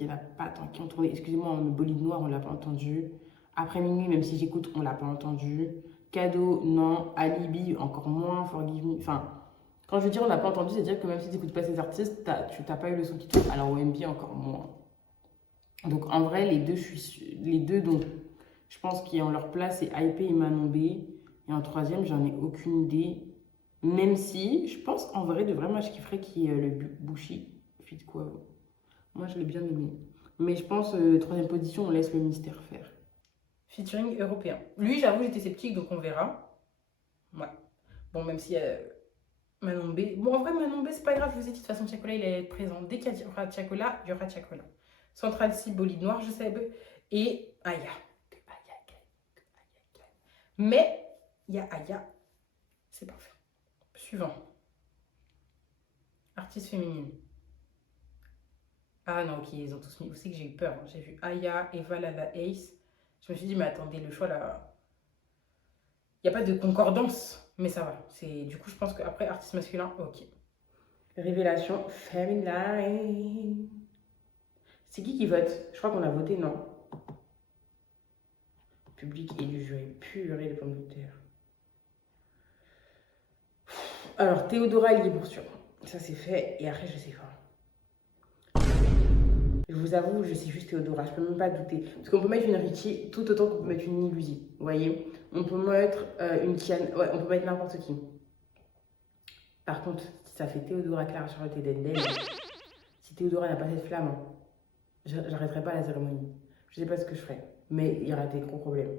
il y en a pas tant qui ont tourné. Excusez-moi, le bolide noir, on l'a pas entendu. Après minuit, même si j'écoute, on l'a pas entendu. Cadeau, non. Alibi, encore moins. Forgive me. Enfin, quand je veux dire on l'a pas entendu, c'est-à-dire que même si tu n'écoutes pas ces artistes, tu n'as pas eu le son qui tourne. Alors OMB, encore moins. Donc en vrai, les deux dont je pense qu'ils ont leur place, c'est IP et Manon B. Et en troisième, j'en ai aucune idée. Même si, je pense en vrai, de vrai, moi je kifferais qu'il y ait le Bushi. Fit quoi. Moi je l'ai bien aimé. Mais je pense, troisième position, on laisse le mystère faire. Featuring européen. Lui, j'avoue, j'étais sceptique, donc on verra. Ouais. Bon, même si Manon B. Bon, en vrai, Manon B, c'est pas grave, je vous ai dit, de toute façon, Tiakola, il est présent. Dès qu'il y aura Tiakola, il y aura Tiakola. Central C, bolide noir, je sais. Et Aya. Mais il y a Aya. C'est parfait. Suivant. Artiste féminine. Ah non, ok, ils ont tous mis. Aussi que j'ai eu peur. J'ai vu Aya, Eva, Lala, Ace. Je me suis dit, mais attendez, le choix là. Il n'y a pas de concordance, mais ça va. Du coup, je pense qu'après, artiste masculin, ok. Révélation féminine. C'est qui vote? Je crois qu'on a voté, non? Public et du jury. Purée de pommes de terre. Alors, Théodora est libre sûr. Ça, c'est fait. Et après, je sais pas. Je vous avoue, je sais juste Théodora. Je peux même pas douter. Parce qu'on peut mettre une Richie tout autant qu'on peut mettre une Nilusi. Vous voyez? On peut mettre une Kian. Ouais, on peut mettre n'importe qui. Par contre, si ça fait Théodora, Clara, Charlotte et Dendel, si Théodora n'a pas cette flamme, hein, j'arrêterai pas la cérémonie. Je sais pas ce que je ferai. Mais il y aura des gros problèmes.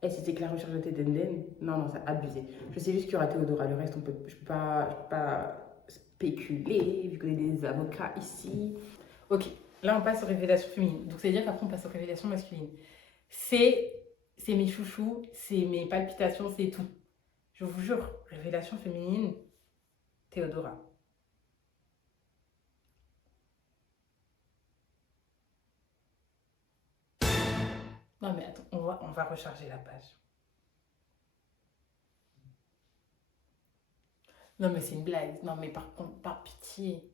Et si c'est Clara, Charlotte et Denden, non, non, c'est abusé. Je sais juste qu'il y aura Théodora. Le reste, je peux pas spéculer, vu qu'on est des avocats ici. Ok, là on passe aux révélations féminines. Donc ça veut dire qu'après on passe aux révélations masculines. C'est mes chouchous, c'est mes palpitations, c'est tout. Je vous jure, révélation féminine, Théodora. Non mais attends, on va recharger la page. Non mais c'est une blague. Non mais par contre, par pitié.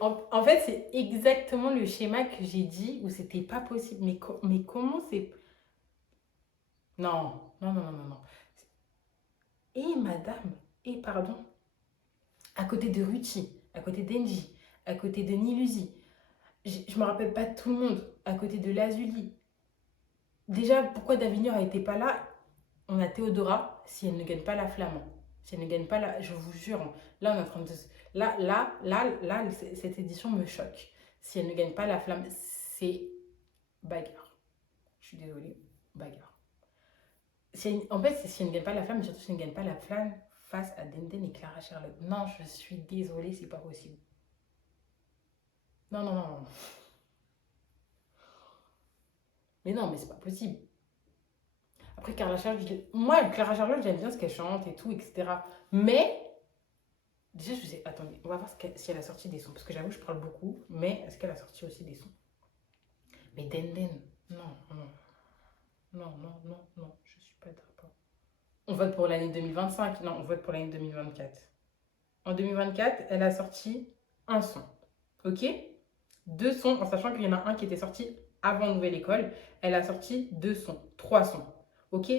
En fait, c'est exactement le schéma que j'ai dit où c'était pas possible. Mais comment c'est... Non, non, non, non, non, non. Et madame, et pardon, à côté de Ruchi, à côté d'Enji, à côté de Nilusi, je me rappelle pas de tout le monde, à côté de Lazuli. Déjà, pourquoi Davignon n'était pas là? On a Théodora, si elle ne gagne pas la flamme. Si elle ne gagne pas la... Je vous jure, là, on est en train de... Là, cette édition me choque. Si elle ne gagne pas la flamme, c'est bagarre. Je suis désolée, bagarre. En fait, c'est si elle ne gagne pas la flamme, mais surtout si elle ne gagne pas la flamme face à Denden et Clara Charlotte. Non, je suis désolée, c'est pas possible. Non, non, non, non. Mais non, mais c'est pas possible. Après, Clara Charlotte, moi, Clara Charlotte, j'aime bien ce qu'elle chante et tout, etc. Mais, déjà, je sais, attendez, on va voir si elle a sorti des sons. Parce que j'avoue, je parle beaucoup, mais est-ce qu'elle a sorti aussi des sons? Mais Denden, non, non, non, non, non, non, je suis pas d'accord. On vote pour l'année 2025, non, on vote pour l'année 2024. En 2024, elle a sorti un son, ok? Deux sons, en sachant qu'il y en a un qui était sorti avant Nouvelle École. Elle a sorti deux sons, trois sons, ok?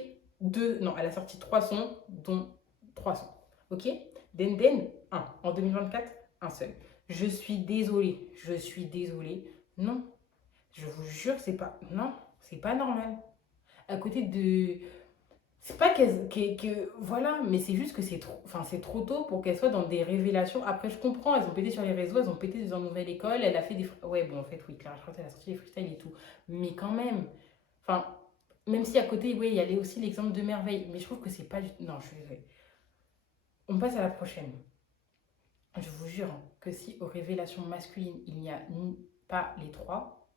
Non, elle a sorti trois sons, dont trois sons, ok? Denden, un. En 2024, un seul. Je suis désolée, Non, je vous jure, c'est pas... Non, c'est pas normal. À côté de... C'est pas voilà, mais c'est juste que c'est trop tôt pour qu'elle soit dans des révélations. Après, je comprends, elles ont pété sur les réseaux, elles ont pété dans une nouvelle école, elle a fait des... Ouais, bon, en fait, oui, Clara Charlotte, elle a sorti des freestyles et tout. Mais quand même, enfin, même si à côté, oui, il y avait aussi l'exemple de Merveille. Mais je trouve que c'est pas du... Non, je suis désolée. On passe à la prochaine. Je vous jure que si aux révélations masculines, il n'y a pas les trois,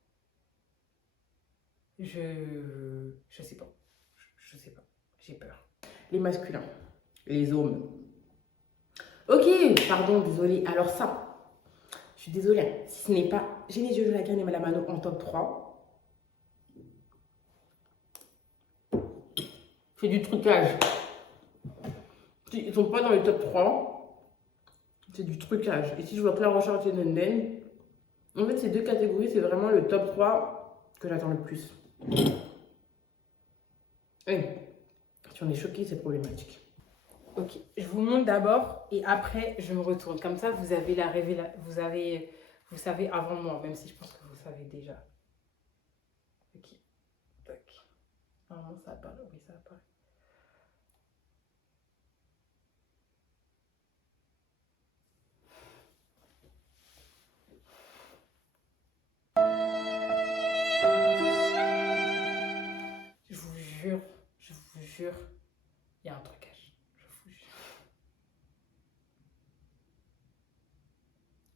je sais pas. Je sais pas. J'ai peur. Les masculins. Les hommes. Ok, pardon, désolée. Alors ça, je suis désolée. Si ce n'est pas Genesio Jonagan et Malamano en top 3, c'est du trucage. Ils sont pas dans le top 3, c'est du trucage. Et si je vois Clara Charlotte et Denden, en fait, ces deux catégories, c'est vraiment le top 3 que j'attends le plus. Oui, si on est choqué, c'est problématique. Ok, je vous montre d'abord et après je me retourne. Comme ça, vous avez vous savez avant moi, même si je pense que vous savez déjà. Ok, tac. Normalement, ça apparaît. Oui, ça apparaît. Je vous jure, il y a un trucage. Je vous jure.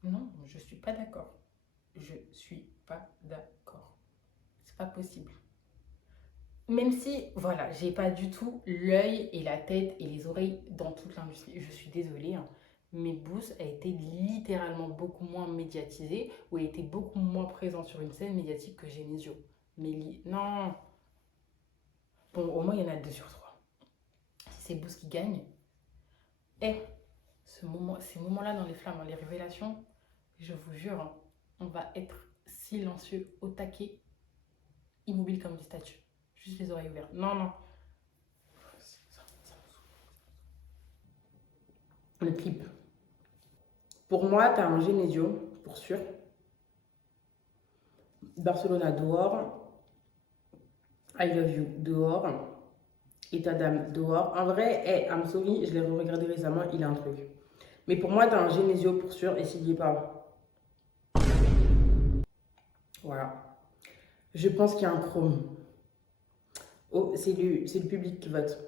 Non, je suis pas d'accord. Je suis pas d'accord. C'est pas possible. Même si, voilà, j'ai pas du tout l'œil et la tête et les oreilles dans toute l'industrie. Je suis désolée, hein, mais Boost a été littéralement beaucoup moins médiatisé ou a été beaucoup moins présent sur une scène médiatique que Genesio. Mais non. Bon, au moins, il y en a 2 sur 3. Si c'est Boost qui gagne, Eh, ces moments-là dans les flammes, dans les révélations, je vous jure, hein, on va être silencieux, au taquet, immobile comme des statues. Juste les oreilles ouvertes. Non, non. Le clip. Pour moi, t'as un Genesio, pour sûr. Barcelona dehors. I love you dehors. État d'âme dehors. En vrai, I'm sorry, je l'ai regardé récemment, il a un truc. Mais pour moi, t'as un Genesio pour sûr, et s'il n'y est pas. Voilà. Je pense qu'il y a un chrome. Oh, c'est le public qui vote.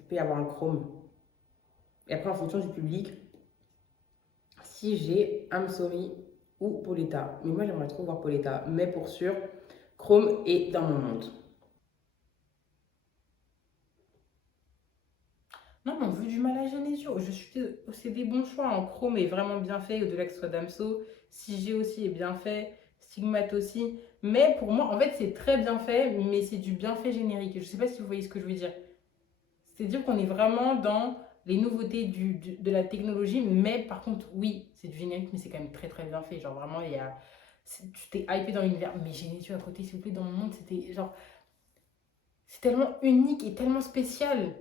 Il peut y avoir un chrome. Et après, en fonction du public, si j'ai I'm sorry ou Pauletta. Mais moi, j'aimerais trop voir Pauletta. Mais pour sûr, chrome est dans mon monde. Non, mais on veut du mal à Genesio. C'est des bons choix. En Chrome est vraiment bien fait, au-delà que ce soit Damso. Si j'ai aussi est bien fait. Stigmate aussi. Mais pour moi, en fait, c'est très bien fait, mais c'est du bien fait générique. Je sais pas si vous voyez ce que je veux dire. C'est-à-dire qu'on est vraiment dans les nouveautés de la technologie, mais par contre, oui, c'est du générique, mais c'est quand même très très bien fait. Genre vraiment, tu t'es hypé dans l'univers. Mais Genesio à côté, s'il vous plaît, dans mon monde, c'était genre. C'est tellement unique et tellement spécial.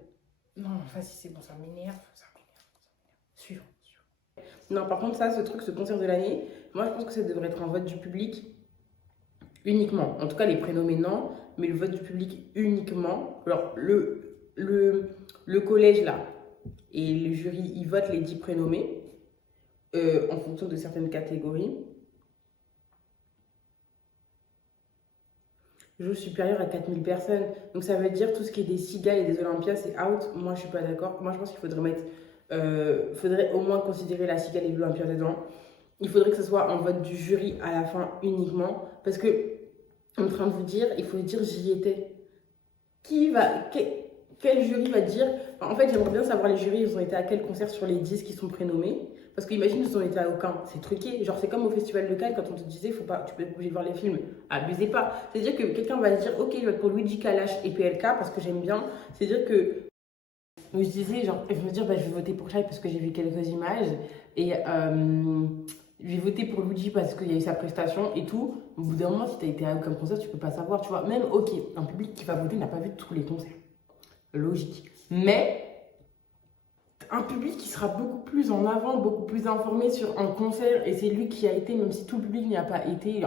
Non, vas-y, c'est bon, ça m'énerve. Ça m'énerve. Suivant. Non, par contre, ça, ce truc, ce concert de l'année, moi, je pense que ça devrait être un vote du public uniquement. En tout cas, les prénommés, non, mais le vote du public uniquement. Alors, le collège, là, et le jury, ils votent les 10 prénommés en fonction de certaines catégories. Jauge supérieure à 4000 personnes. Donc, ça veut dire tout ce qui est des SIGA et des Olympias, c'est out. Moi, je suis pas d'accord. Moi, je pense qu'il faudrait faudrait au moins considérer la SIGA et l'Olympia dedans. Il faudrait que ce soit en vote du jury à la fin uniquement. Parce que, en train de vous dire, il faut dire j'y étais. Quel jury va dire. En fait, j'aimerais bien savoir les jurys, ils ont été à quel concert sur les 10 qui sont prénommés. Parce qu'imagine, ils ont été à aucun. C'est truqué. Genre, c'est comme au Festival de Cannes quand on te disait, faut pas, tu peux être obligé de voir les films. Abusez pas. C'est-à-dire que quelqu'un va se dire, ok, je vote pour Luigi Kalash et PLK parce que j'aime bien. C'est-à-dire que. Donc, je disais, genre, je me dire, bah, je vais voter pour Shai parce que j'ai vu quelques images. Et je vais voter pour Luigi parce qu'il y a eu sa prestation et tout. Au bout d'un moment, si tu as été à aucun concert, tu peux pas savoir, tu vois. Même, ok, un public qui va voter n'a pas vu tous les concerts. Logique. Mais un public qui sera beaucoup plus en avant, beaucoup plus informé sur un concert, et c'est lui qui a été, même si tout le public n'y a pas été,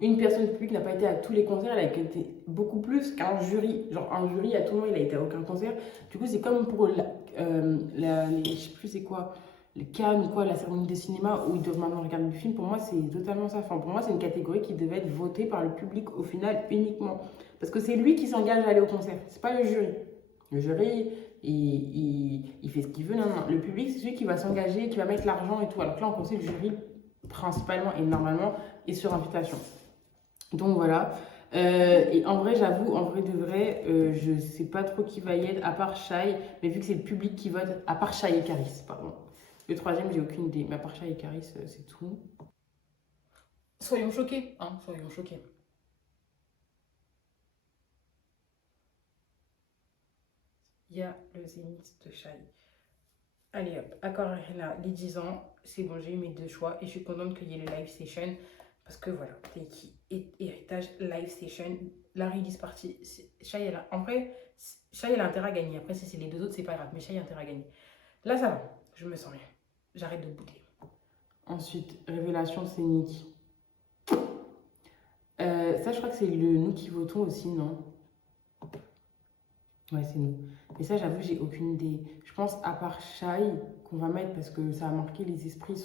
une personne du public n'a pas été à tous les concerts, elle a été beaucoup plus qu'un jury. Genre un jury à tout le monde, il a été à aucun concert. Du coup, c'est comme pour je sais plus c'est quoi, les Cannes ou quoi, la cérémonie de cinéma où ils doivent maintenant regarder le film. Pour moi, c'est totalement ça. Enfin, pour moi, c'est une catégorie qui devait être votée par le public au final uniquement. Parce que c'est lui qui s'engage à aller au concert, c'est pas le jury. Le jury, il fait ce qu'il veut. Non, non. Le public, c'est celui qui va s'engager, qui va mettre l'argent et tout. Alors que là, on conseille le jury, principalement et normalement, et sur invitation. Donc voilà. Et en vrai, j'avoue, en vrai de vrai, je sais pas trop qui va y être, à part Shai. Mais vu que c'est le public qui vote, à part Shai et Caris, pardon. Le troisième, j'ai aucune idée. Mais à part Shai et Caris, c'est tout. Soyons choqués, hein, soyons choqués. Il y a le zénith de Shai. Allez hop, accord Arena, les 10 ans, c'est bon, j'ai eu mes deux choix et je suis contente qu'il y ait le live session parce que voilà, Tenki, héritage, live session, la release party, Shai elle a, en vrai, Shai elle a intérêt à gagner. Après, si c'est les deux autres, c'est pas grave, mais Shai a intérêt à gagner. Là, ça va, je me sens bien. J'arrête de bouder. Ensuite, révélation scénique. Ça, je crois que c'est nous qui votons aussi, non? Ouais, c'est nous. Mais ça, j'avoue, j'ai aucune idée. Je pense, à part Shai, qu'on va mettre parce que ça a marqué les esprits,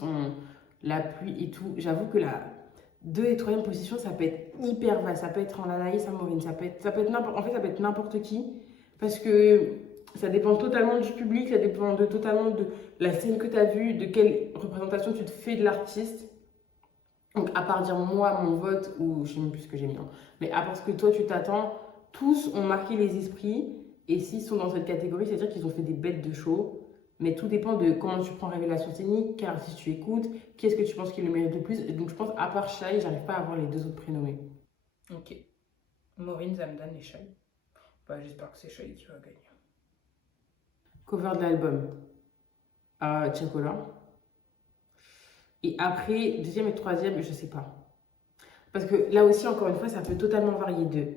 la pluie et tout. J'avoue que la 2 et 3e position, ça peut être hyper vaste. Ça peut être en Anaïs Amorine, ça peut être n'importe, en fait, ça peut être n'importe qui. Parce que ça dépend totalement du public, ça dépend totalement de la scène que tu as vue, de quelle représentation tu te fais de l'artiste. Donc, à part dire moi, mon vote, ou je sais même plus ce que j'ai mis, hein. Mais à part ce que toi, tu t'attends, tous ont marqué les esprits. Et s'ils sont dans cette catégorie, c'est-à-dire qu'ils ont fait des bêtes de show. Mais tout dépend de comment tu prends révélation scénique, quel artiste tu écoutes, qui est-ce que tu penses qu'il le mérite le plus. Et donc je pense, à part Shai, j'arrive pas à avoir les deux autres prénommés. Ok. Maureen, Zamdan et Shai. Bah, j'espère que c'est Shai qui va gagner. Cover de l'album. Tiakola. Et après, deuxième et troisième, je sais pas. Parce que là aussi, encore une fois, ça peut totalement varier de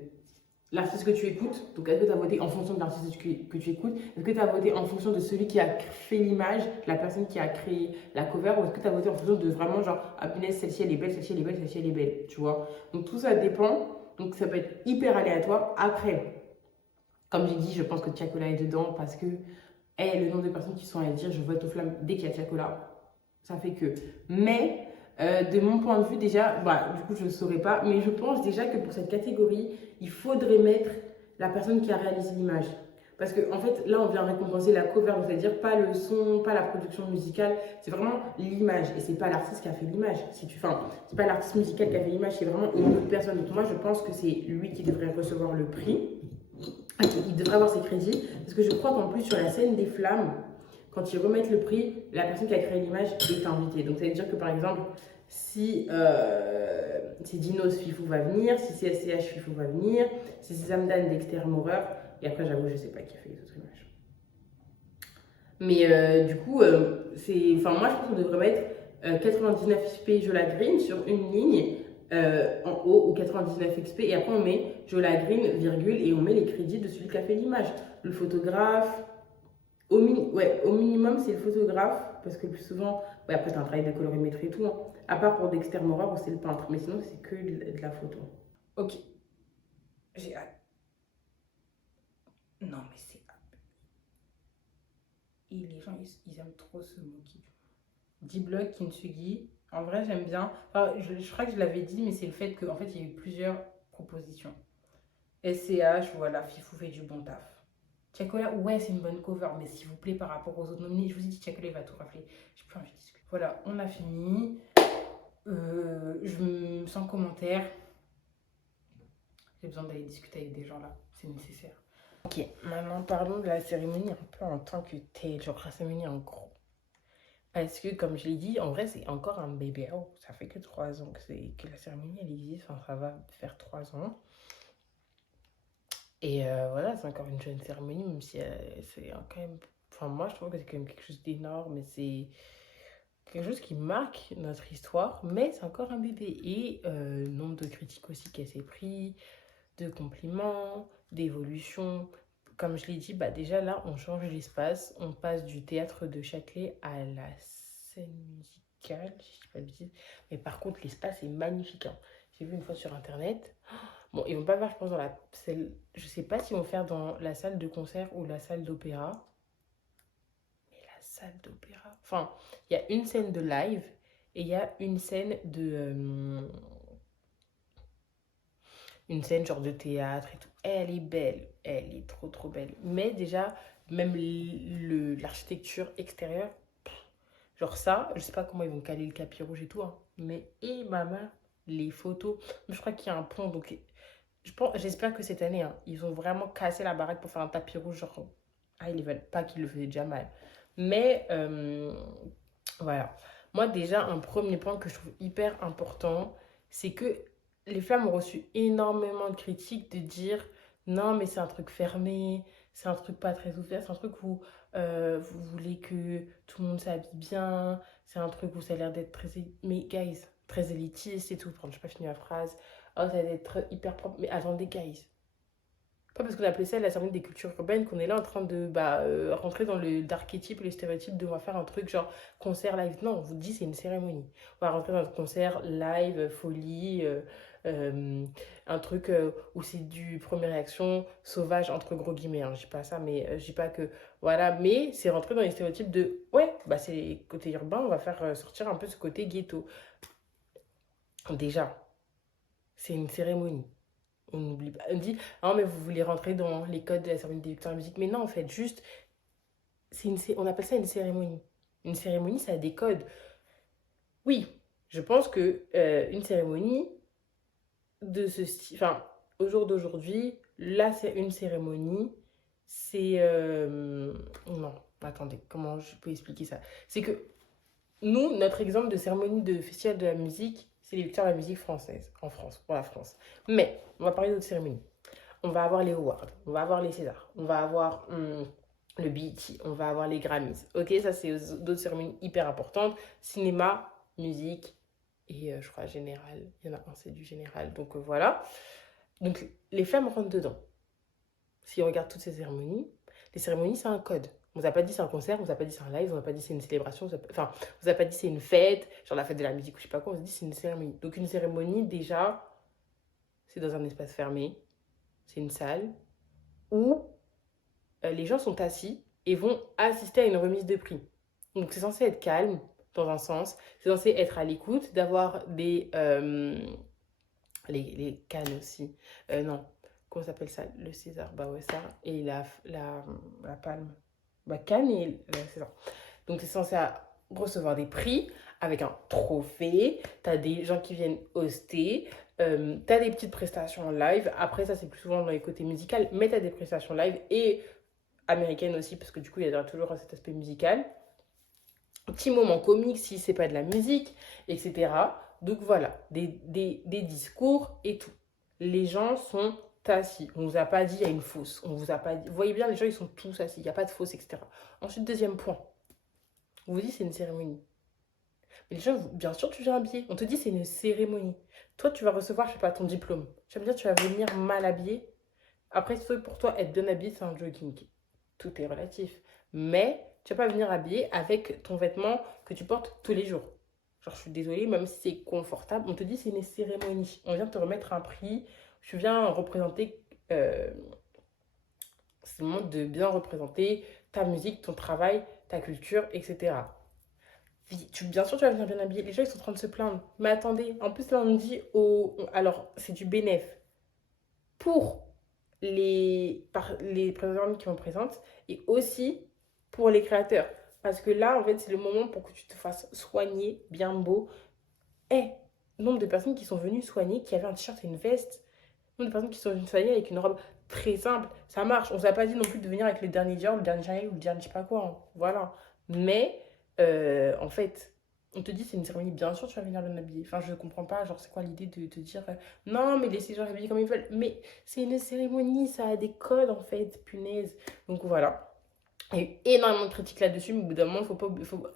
l'artiste que tu écoutes. Donc, est-ce que tu as voté en fonction de l'artiste que tu écoutes? Est-ce que tu as voté en fonction de celui qui a fait l'image, la personne qui a créé la cover? Ou est-ce que tu as voté en fonction de vraiment genre, ah punaise, celle-ci elle est belle, celle-ci elle est belle, celle-ci elle est belle, tu vois? Donc, tout ça dépend. Donc, ça peut être hyper aléatoire. Après, comme j'ai dit, je pense que Tiakola est dedans parce que le nombre de personnes qui sont à dire je vote aux flammes dès qu'il y a Tiakola, ça fait que. Mais de mon point de vue, déjà, bah, du coup, je ne saurais pas, mais je pense déjà que pour cette catégorie, il faudrait mettre la personne qui a réalisé l'image. Parce que, en fait, là, on vient récompenser la cover, c'est-à-dire pas le son, pas la production musicale, c'est vraiment l'image. Et c'est pas l'artiste qui a fait l'image. Enfin, c'est pas l'artiste musical qui a fait l'image, c'est vraiment une autre personne. Donc, moi, je pense que c'est lui qui devrait recevoir le prix. Il devrait avoir ses crédits. Parce que je crois qu'en plus, sur la scène des flammes, quand ils remettent le prix, la personne qui a créé l'image est invitée. Donc, ça veut dire que, par exemple, si c'est Dinos, Fifou va venir, si c'est SCH, Fifou va venir, si c'est Zamdan, Dexter, Maurer, et après, j'avoue, je sais pas qui a fait les autres images. Mais du coup, enfin, moi, je pense qu'on devrait mettre 99 XP Jola Green sur une ligne en haut ou 99 XP, et après, on met Jola Green, virgule, et on met les crédits de celui qui a fait l'image. Le photographe, au minimum, c'est le photographe, parce que le plus souvent, ouais, après, t'as un travail de colorimétrie et tout, hein. À part pour Dexter Mora, où c'est le peintre, mais sinon, c'est que de la photo. Ok, j'ai hâte. Non, mais c'est. Et les gens, ils aiment trop se moquer. D-Block, Kintsugi, en vrai, j'aime bien. Enfin, je crois que je l'avais dit, mais c'est le fait qu'en fait, il y a eu plusieurs propositions. SCH, voilà, Fifou fait du bon taf. Tiakola, ouais, c'est une bonne cover, mais s'il vous plaît, par rapport aux autres nominés, je vous ai dit, Tiakola, il va tout rafler. J'ai plus envie de discuter. Voilà, on a fini. Je me sens commentaire. J'ai besoin d'aller discuter avec des gens là, c'est nécessaire. Ok, maintenant parlons de la cérémonie un peu en tant que telle, genre la cérémonie en gros. Parce que, comme je l'ai dit, en vrai, c'est encore un bébé. Oh, ça fait que 3 ans que la cérémonie elle existe, enfin, ça va faire 3 ans. Et voilà, c'est encore une jeune cérémonie, même si c'est quand même. Enfin, moi, je trouve que c'est quand même quelque chose d'énorme, et c'est quelque chose qui marque notre histoire, mais c'est encore un bébé. Et nombre de critiques aussi qu'elle s'est pris, de compliments, d'évolution. Comme je l'ai dit, bah déjà là, on change l'espace. On passe du théâtre de Châtelet à la scène musicale, si je dis pas de bêtises. Mais par contre, l'espace est magnifique, hein. J'ai vu une fois sur Internet. Bon, ils vont pas faire, je pense, je sais pas s'ils vont faire dans la salle de concert ou la salle d'opéra. Mais la salle d'opéra... Enfin, il y a une scène de live et il y a une scène de... une scène genre de théâtre et tout. Elle est belle, elle est trop trop belle. Mais déjà, même l'architecture extérieure, genre ça, je sais pas comment ils vont caler le tapis rouge et tout, hein. Mais et maman, les photos. Je crois qu'il y a un pont, donc j'espère que cette année, hein, ils ont vraiment cassé la baraque pour faire un tapis rouge. Genre, ah, ils veulent pas qu'ils le faisaient déjà mal. Mais voilà. Moi, déjà, un premier point que je trouve hyper important, c'est que les femmes ont reçu énormément de critiques de dire non, mais c'est un truc fermé, c'est un truc pas très ouvert, c'est un truc où vous voulez que tout le monde s'habille bien, c'est un truc où ça a l'air d'être très. Mais, guys, très élitiste et tout. Pardon, je n'ai pas fini la phrase. Oh, ça va être hyper propre. Mais attendez, guys. Pas parce qu'on appelait ça la cérémonie des cultures urbaines qu'on est là en train de rentrer dans l'archétype et le stéréotype de on va faire un truc genre concert live. Non, on vous dit c'est une cérémonie. On va rentrer dans un concert live, folie, un truc où c'est du première réaction sauvage entre gros guillemets, hein. Je dis pas ça, mais je dis pas que voilà, mais c'est rentrer dans les stéréotypes de ouais, bah c'est côté urbain, on va faire sortir un peu ce côté ghetto. Déjà, c'est une cérémonie. On n'oublie pas. On dit, ah mais vous voulez rentrer dans les codes de la cérémonie des victoires de la musique. Mais non, en fait, juste, on appelle ça une cérémonie. Une cérémonie, ça a des codes. Oui, je pense que une cérémonie de ce style, enfin, au jour d'aujourd'hui, là, c'est une cérémonie. C'est. Non, attendez, comment je peux expliquer ça? C'est que nous, notre exemple de cérémonie de festival de la musique, c'est les victoires de la musique française, en France, pour la France. Mais, on va parler d'autres cérémonies. On va avoir les awards, on va avoir les Césars, on va avoir le BET, on va avoir les Grammys. Ok, ça c'est d'autres cérémonies hyper importantes. Cinéma, musique et je crois général. Il y en a un, c'est du général. Donc voilà. Donc les femmes rentrent dedans. Si on regarde toutes ces cérémonies, les cérémonies c'est un code. On vous a pas dit c'est un concert, on vous a pas dit c'est un live, on vous a pas dit c'est une célébration, enfin, on vous a pas dit c'est une fête, genre la fête de la musique ou je sais pas quoi, on vous a dit c'est une cérémonie. Donc une cérémonie déjà, c'est dans un espace fermé, c'est une salle où les gens sont assis et vont assister à une remise de prix. Donc c'est censé être calme dans un sens, c'est censé être à l'écoute, d'avoir les cannes aussi. Non, comment s'appelle ça? Le César, bah ouais ça, et la palme. Bah Cannes et c'est ça. Donc c'est censé recevoir des prix avec un trophée, t'as des gens qui viennent hoster, t'as des petites prestations en live, après ça c'est plus souvent dans les côtés musicaux, mais t'as des prestations live et américaines aussi, parce que du coup il y a toujours cet aspect musical. Petit moment comique si c'est pas de la musique, etc. Donc voilà, des discours et tout. Les gens sont assis. On vous a pas dit il y a une fosse. On vous a pas dit. Vous voyez bien, les gens ils sont tous assis. Il n'y a pas de fosse, etc. Ensuite, deuxième point. On vous dit c'est une cérémonie. Mais les gens, bien sûr, tu viens habillé. On te dit c'est une cérémonie. Toi, tu vas recevoir, je sais pas, ton diplôme. Ça veut dire que tu vas venir mal habillé. Après, pour toi, être bien habillé, c'est un jogging. Tout est relatif. Mais tu vas pas venir habillé avec ton vêtement que tu portes tous les jours. Genre, je suis désolée, même si c'est confortable, on te dit c'est une cérémonie. On vient te remettre un prix. Tu viens représenter. C'est le moment de bien représenter ta musique, ton travail, ta culture, etc. Bien sûr, tu vas venir bien habillé. Les gens, ils sont en train de se plaindre. Mais attendez, en plus, là, on me dit. Alors, c'est du bénéf pour les présidents qui vont présenter et aussi pour les créateurs. Parce que là, en fait, c'est le moment pour que tu te fasses soigner, bien beau. Et nombre de personnes qui sont venues soigner, qui avaient un t-shirt et une veste. Nombre de personnes qui sont venues soigner avec une robe très simple. Ça marche. On ne vous a pas dit non plus de venir avec le dernier Dior, le dernier Chanel ou le dernier je sais pas quoi, hein. Voilà. Mais, en fait, on te dit c'est une cérémonie, bien sûr tu vas venir bien habillé. Enfin, je comprends pas, genre c'est quoi l'idée de te dire non, mais laissez les gens habillés comme ils veulent. Mais c'est une cérémonie, ça a des codes en fait, punaise. Donc voilà. Il y a eu énormément de critiques là-dessus, mais au bout d'un moment,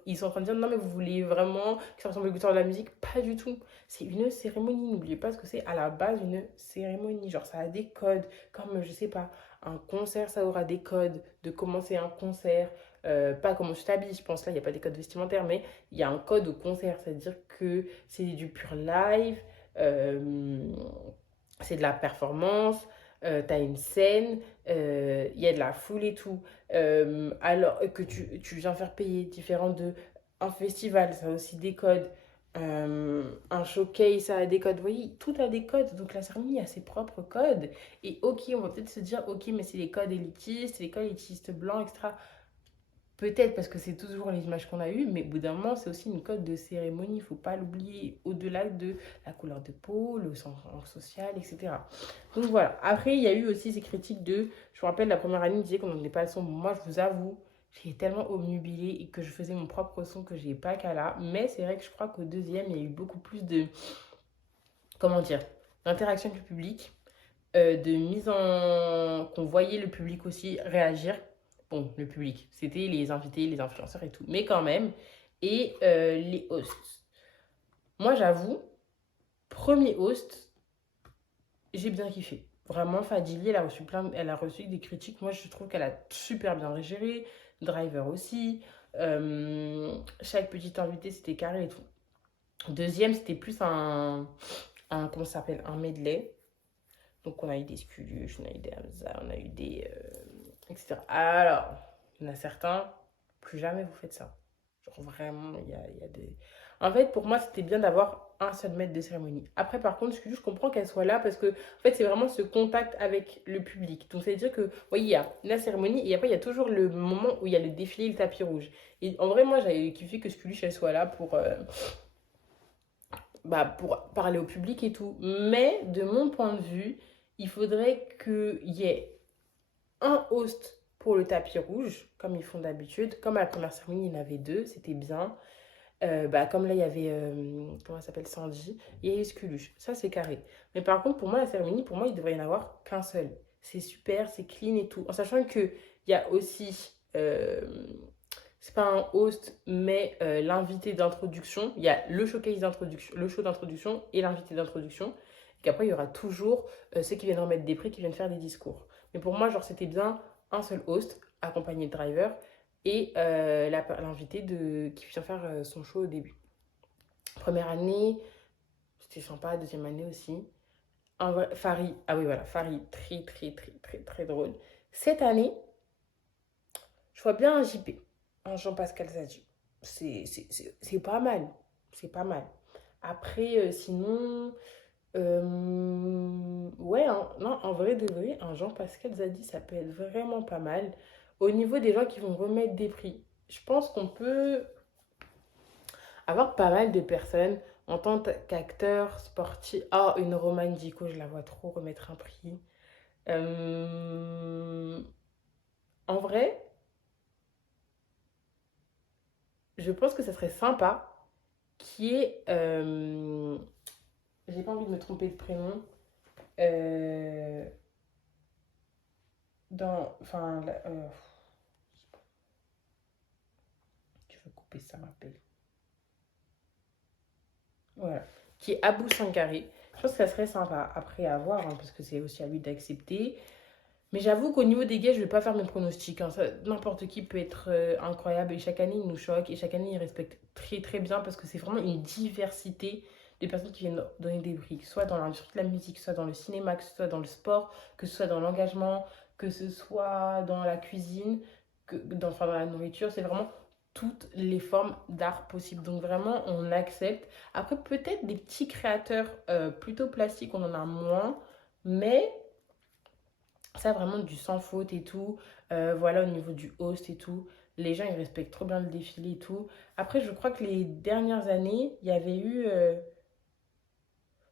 ils sont en train de dire non, mais vous voulez vraiment que ça ressemble au goûteur de la musique? Pas du tout. C'est une cérémonie. N'oubliez pas ce que c'est à la base une cérémonie. Genre, ça a des codes. Comme, je sais pas, un concert, ça aura des codes de commencer un concert. Pas comment tu t'habilles, je pense là, il n'y a pas des codes vestimentaires, mais il y a un code au concert. C'est-à-dire que c'est du pur live, c'est de la performance, t'as une scène, il y a de la foule et tout. Alors que tu viens faire payer différent de un festival, ça a aussi des codes. Un showcase, ça a des codes. Vous voyez, tout a des codes. Donc la cérémonie a ses propres codes. Et ok, on va peut-être se dire, ok, mais c'est les codes élitistes, les codes élitistes blancs, etc. Peut-être parce que c'est toujours l'image qu'on a eue, mais au bout d'un moment, c'est aussi une code de cérémonie. Il ne faut pas l'oublier au-delà de la couleur de peau, le sens social, etc. Donc voilà. Après, il y a eu aussi ces critiques de. Je me rappelle, la première année, il disait qu'on n'en pas le son. Moi, je vous avoue, j'ai tellement obnubilé et que je faisais mon propre son que j'ai pas qu'à là. Mais c'est vrai que je crois qu'au deuxième, il y a eu beaucoup plus de. Comment dire? D'interaction avec le public, de mise en. Qu'on voyait le public aussi réagir. Bon, le public, c'était les invités, les influenceurs et tout, mais quand même, et les hosts. Moi, j'avoue, premier host, j'ai bien kiffé. Vraiment, Fadili, elle a reçu des critiques. Moi, je trouve qu'elle a super bien géré. Driver aussi. Chaque petite invité, c'était carré et tout. Deuxième, c'était plus comment ça s'appelle? Un medley. Donc, on a eu des Skulush, on a eu des Hamza, on a eu des. Etc. Alors, il y en a certains, plus jamais vous faites ça. Genre vraiment, il y a des. En fait, pour moi, c'était bien d'avoir un seul maître de cérémonie. Après, par contre, je comprends qu'elle soit là parce que, en fait, c'est vraiment ce contact avec le public. Donc, c'est-à-dire que, oui, il y a la cérémonie et après, il y a toujours le moment où il y a le défilé et le tapis rouge. Et en vrai, moi, j'avais kiffé que Skulush, elle soit là pour parler au public et tout. Mais, de mon point de vue, il faudrait qu'il y ait un host pour le tapis rouge, comme ils font d'habitude. Comme à la première cérémonie, il y en avait deux, c'était bien. Comme là, il y avait, comment elle s'appelle, Sandy, et Skulush. Ça, c'est carré. Mais par contre, pour moi, la cérémonie, pour moi, il devrait y en avoir qu'un seul. C'est super, c'est clean et tout. En sachant qu'il y a aussi c'est pas un host, mais l'invité d'introduction. Il y a le showcase d'introduction, le show d'introduction et l'invité d'introduction. Et qu'après, il y aura toujours ceux qui viennent remettre des prix, qui viennent faire des discours. Mais pour moi, genre, c'était bien un seul host, accompagné de driver, et l'invité qui vient faire son show au début. Première année, c'était sympa. Deuxième année aussi. En vrai, Farid, ah oui, voilà, Farid, très, très, très, très, très drôle. Cette année, je vois bien un JP, un Jean-Pascal Zadi. C'est pas mal. C'est pas mal. Après, sinon, ouais, hein, non, en vrai de vrai, un Jean-Pascal Zadi, ça peut être vraiment pas mal. Au niveau des gens qui vont remettre des prix, je pense qu'on peut avoir pas mal de personnes en tant qu'acteur sportif. Ah, une Romane Dico, je la vois trop remettre un prix. Euh, En vrai, je pense que ça serait sympa qui est. J'ai pas envie de me tromper de prénom. Euh, Enfin, tu veux couper ça, rappel. Voilà. Qui est Abou Sangaré. Je pense que ça serait sympa. Après, à voir, hein, parce que c'est aussi à lui d'accepter. Mais j'avoue qu'au niveau des gays, je vais pas faire mes pronostics, hein. N'importe qui peut être incroyable. Et chaque année, il nous choque. Et chaque année, il respecte très très bien parce que c'est vraiment une diversité de personnes qui viennent donner des prix, que ce soit dans l'industrie de la musique, que ce soit dans le cinéma, que ce soit dans le sport, que ce soit dans l'engagement, que ce soit dans la cuisine, enfin, dans la nourriture. C'est vraiment toutes les formes d'art possibles. Donc vraiment, on accepte. Après, peut-être des petits créateurs plutôt plastiques, on en a moins. Mais ça, vraiment du sans faute et tout. Voilà, au niveau du host et tout. Les gens, ils respectent trop bien le défilé et tout. Après, je crois que les dernières années, il y avait eu...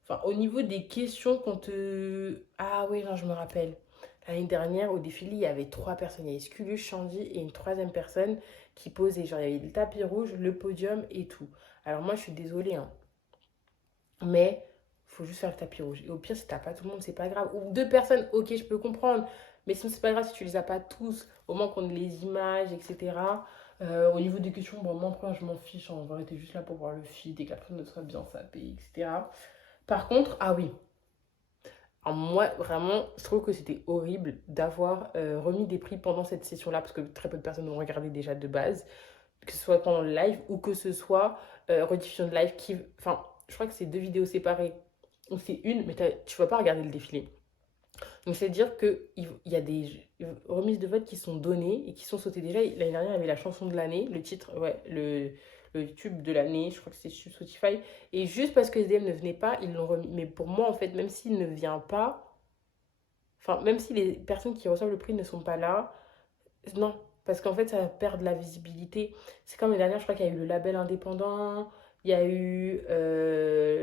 Enfin, au niveau des questions qu'on te... Ah oui, non, je me rappelle. L'année dernière, au défilé, il y avait trois personnes. Il y avait Sculu, Shandy et une troisième personne qui posait. Genre, il y avait le tapis rouge, le podium et tout. Alors moi, je suis désolée, hein. Mais faut juste faire le tapis rouge. Et au pire, si t'as pas tout le monde, c'est pas grave. Ou deux personnes, ok, je peux comprendre. Mais sinon, c'est pas grave si tu les as pas tous. Au moins qu'on ait les images, etc. Au niveau des questions, bon, moi, après, je m'en fiche. En vrai, t'es juste là pour voir le feed et que la personne soit bien sapée, etc. Par contre, ah oui. Alors moi, vraiment, je trouve que c'était horrible d'avoir remis des prix pendant cette session-là, parce que très peu de personnes ont regardé déjà de base, que ce soit pendant le live ou que ce soit rediffusion de live qui... Enfin, je crois que c'est deux vidéos séparées. Ou c'est une, mais tu vas pas regarder le défilé. Donc c'est-à-dire qu'il y a des remises de vote qui sont données et qui sont sautées déjà. L'année dernière, il y avait la chanson de l'année, le titre, ouais, le tube de l'année, je crois que c'est sur Spotify. Et juste parce que SDM ne venait pas, ils l'ont remis. Mais pour moi, en fait, même s'il ne vient pas, enfin, même si les personnes qui reçoivent le prix ne sont pas là, non, parce qu'en fait, ça va perdre la visibilité. C'est comme les dernières, je crois qu'il y a eu le label indépendant, il y a eu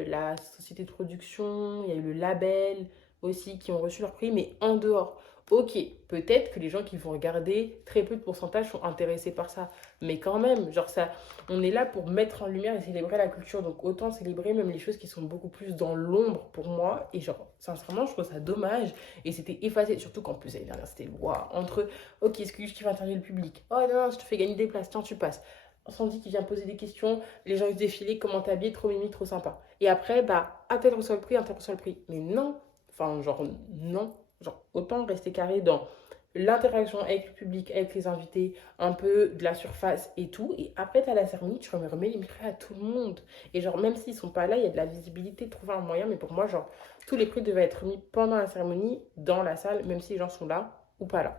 la société de production, il y a eu le label aussi qui ont reçu leur prix, mais en dehors. Ok, peut-être que les gens qui vont regarder, très peu de pourcentage sont intéressés par ça. Mais quand même, genre ça, on est là pour mettre en lumière et célébrer la culture. Donc autant célébrer même les choses qui sont beaucoup plus dans l'ombre pour moi. Et genre, sincèrement, je trouve ça dommage. Et c'était effacé, surtout qu'en plus l'année dernière, c'était waouh, entre ok, est-ce que qui va interviewer le public? Oh non, non, je te fais gagner des places, tiens, tu passes. Sandy qui vient poser des questions, les gens ils se défilent, comment t'es habillé, trop mimi, trop sympa. Et après, bah, un tel reçoit le prix, un tel reçoit le prix. Mais non, enfin, genre, non. Genre, autant rester carré dans l'interaction avec le public, avec les invités, un peu de la surface et tout. Et après, t'as la cérémonie, tu remets les micros à tout le monde. Et genre, même s'ils sont pas là, il y a de la visibilité, trouver un moyen. Mais pour moi, genre, tous les prix devaient être remis pendant la cérémonie, dans la salle, même si les gens sont là ou pas là.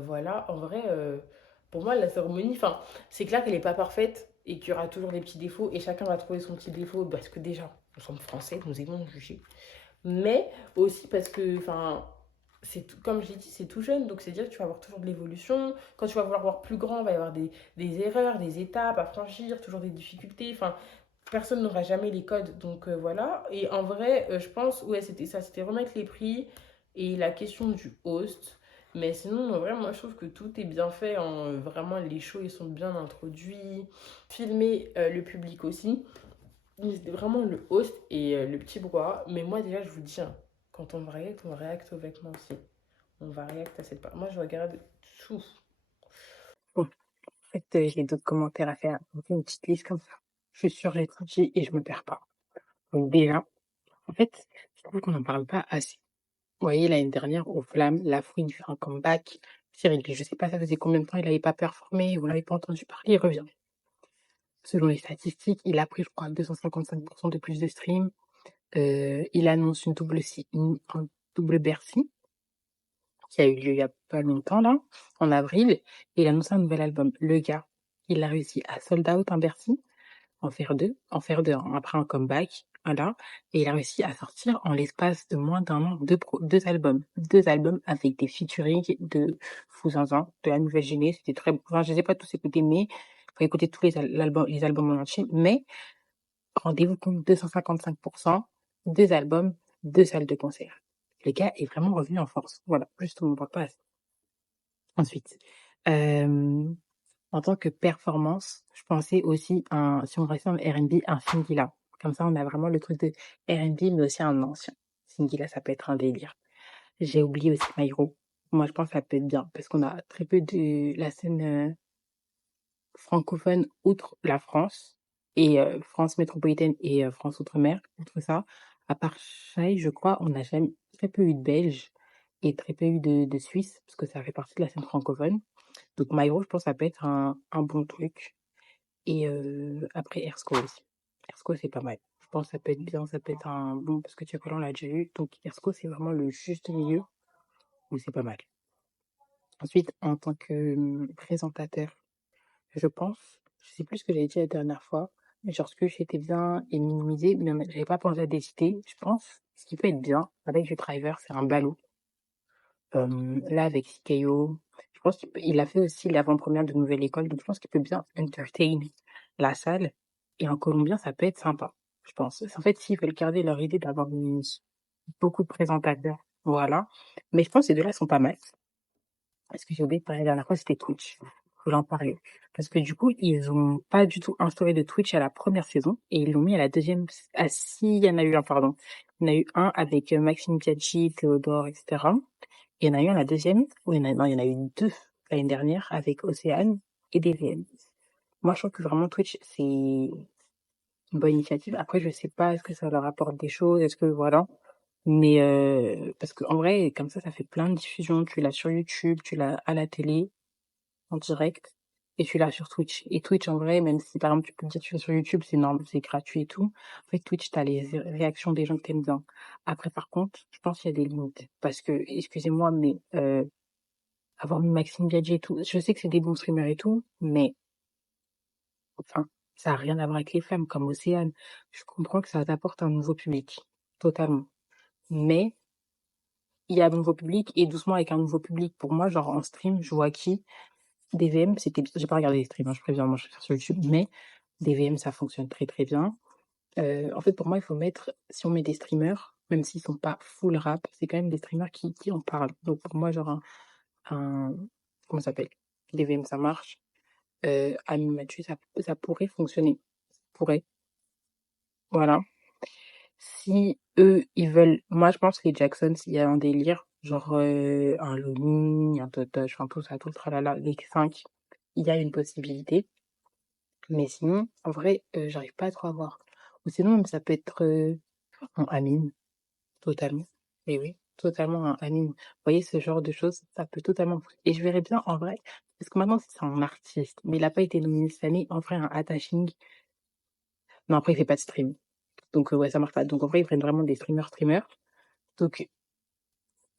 Voilà, en vrai, pour moi, la cérémonie, enfin, c'est clair qu'elle n'est pas parfaite et qu'il y aura toujours des petits défauts et chacun va trouver son petit défaut parce que déjà, nous sommes français, nous aimons juger. Mais aussi parce que, enfin, comme je l'ai dit, c'est tout jeune, donc c'est-à-dire que tu vas avoir toujours de l'évolution. Quand tu vas vouloir voir plus grand, il va y avoir des erreurs, des étapes à franchir, toujours des difficultés. Enfin, personne n'aura jamais les codes, donc voilà. Et en vrai, je pense, ouais, c'était ça, c'était remettre les prix et la question du host. Mais sinon, en vrai, moi, je trouve que tout est bien fait, hein. Vraiment, les shows, ils sont bien introduits. Filmer le public aussi. Mais c'était vraiment le host et le petit brouhaha. Mais moi, déjà, je vous dis, hein, quand on me réacte aux vêtements aussi. On va react à cette part. Moi, je regarde tout. Bon, en fait, j'ai d'autres commentaires à faire. On fait une petite liste comme ça. Je suis sûre, j'ai étudié et je me perds pas. Donc déjà, en fait, je trouve qu'on n'en parle pas assez. Vous voyez, l'année dernière, aux Flammes, Lafouine fait un comeback. Cyril, je sais pas, ça faisait combien de temps il n'avait pas performé, vous l'avez pas entendu parler, il revient. Selon les statistiques, il a pris, je crois, 255% de plus de streams. Il annonce un double Bercy, qui a eu lieu il y a pas longtemps, là, en avril, et il annonce un nouvel album. Le gars, il a réussi à sold out un Bercy, en faire deux, hein, après un comeback, voilà, et il a réussi à sortir en l'espace de moins d'un an deux albums avec des featuring de Fou Zinzin, de la nouvelle géné, c'était très, enfin, je les ai pas tous écoutés, mais faut écouter tous les albums en entier, mais rendez-vous compte, 255%, deux albums, deux salles de concert. Le gars est vraiment revenu en force. Voilà, juste on ne voit pas assez. Ensuite, en tant que performance, je pensais aussi si on restait en R&B, un Singila. Comme ça, on a vraiment le truc de R&B, mais aussi un ancien. Singila, ça peut être un délire. J'ai oublié aussi Maïro. Moi, je pense que ça peut être bien, parce qu'on a très peu de la scène francophone outre la France, et France métropolitaine et France outre-mer. Outre ça, à part Chaï, je crois, on a jamais très peu eu de Belges et très peu eu de Suisses, parce que ça fait partie de la scène francophone. Donc Maïro, je pense que ça peut être un bon truc. Et après Ersko aussi. Ersko, c'est pas mal. Je pense que ça peut être bien, ça peut être un bon, parce que Tiakola, on l'a déjà eu. Donc Ersko, c'est vraiment le juste milieu où c'est pas mal. Ensuite, en tant que présentateur, je pense, je sais plus ce que j'avais dit la dernière fois, mais genre ce que j'étais bien et minimisé, mais j'avais pas pensé à décider. Je pense, ce qui peut être bien avec du Driver, c'est un ballot. Là, avec CKO, je pense qu'il a fait aussi l'avant-première de Nouvelle École, donc je pense qu'il peut bien entertain la salle. Et en colombien, ça peut être sympa, je pense. En fait, s'ils veulent garder leur idée d'avoir beaucoup de présentateurs, voilà. Mais je pense que ces deux-là sont pas mal. Ce que j'ai oublié de parler la dernière fois, c'était Twitch. Je voulais en parler. Parce que du coup, ils ont pas du tout instauré de Twitch à la première saison et ils l'ont mis à la deuxième. Ah si, il y en a eu un, pardon. Il y en a eu un avec Maxime Biaggi, Théodore, etc. Et il y en a eu un la deuxième, ou non, il y en a eu deux l'année dernière avec Océane et DVM. Moi, je trouve que vraiment Twitch, c'est une bonne initiative. Après, je sais pas, est-ce que ça leur apporte des choses, est-ce que voilà. Mais parce que en vrai, comme ça fait plein de diffusions. Tu l'as sur YouTube, tu l'as à la télé, en direct, et tu l'as sur Twitch. Et Twitch, en vrai, même si par exemple tu peux me dire que tu es sur YouTube, c'est normal, c'est gratuit et tout. En fait, Twitch, t'as les réactions des gens que t'aimes bien. Après, par contre, je pense qu'il y a des limites. Parce que, excusez-moi, mais avoir mis Maxime Biaggi et tout, je sais que c'est des bons streamers et tout, mais enfin, ça a rien à voir avec les femmes, comme Océane. Je comprends que ça t'apporte un nouveau public, totalement. Mais il y a un nouveau public, et doucement avec un nouveau public. Pour moi, genre en stream, je vois qui? DVM, j'ai pas regardé les streams, hein, je préviens, moi je vais faire sur YouTube, mais DVM, ça fonctionne très très bien. En fait, pour moi, il faut mettre, si on met des streamers, même s'ils sont pas full rap, c'est quand même des streamers qui en parlent. Donc pour moi, genre comment ça s'appelle? DVM, ça marche. Ami Mathieu, ça pourrait fonctionner. Pourrait. Voilà. Si eux, ils veulent, moi je pense que les Jacksons, il y a un délire, genre un Lomi, un Totoche, enfin tout ça, tout le tralala, les 5, il y a une possibilité. Mais sinon, en vrai, j'arrive pas à trop à voir. Ou sinon, même ça peut être un Amine, totalement. Et oui, totalement un Amine. Vous voyez, ce genre de choses, ça peut totalement. Et je verrais bien en vrai, parce que maintenant c'est un artiste, mais il a pas été nominé cette année, en vrai, un attaching. Non, après, il fait pas de stream. Donc, ouais, ça marche pas. Donc, en vrai, ils prennent vraiment des streamers. Donc,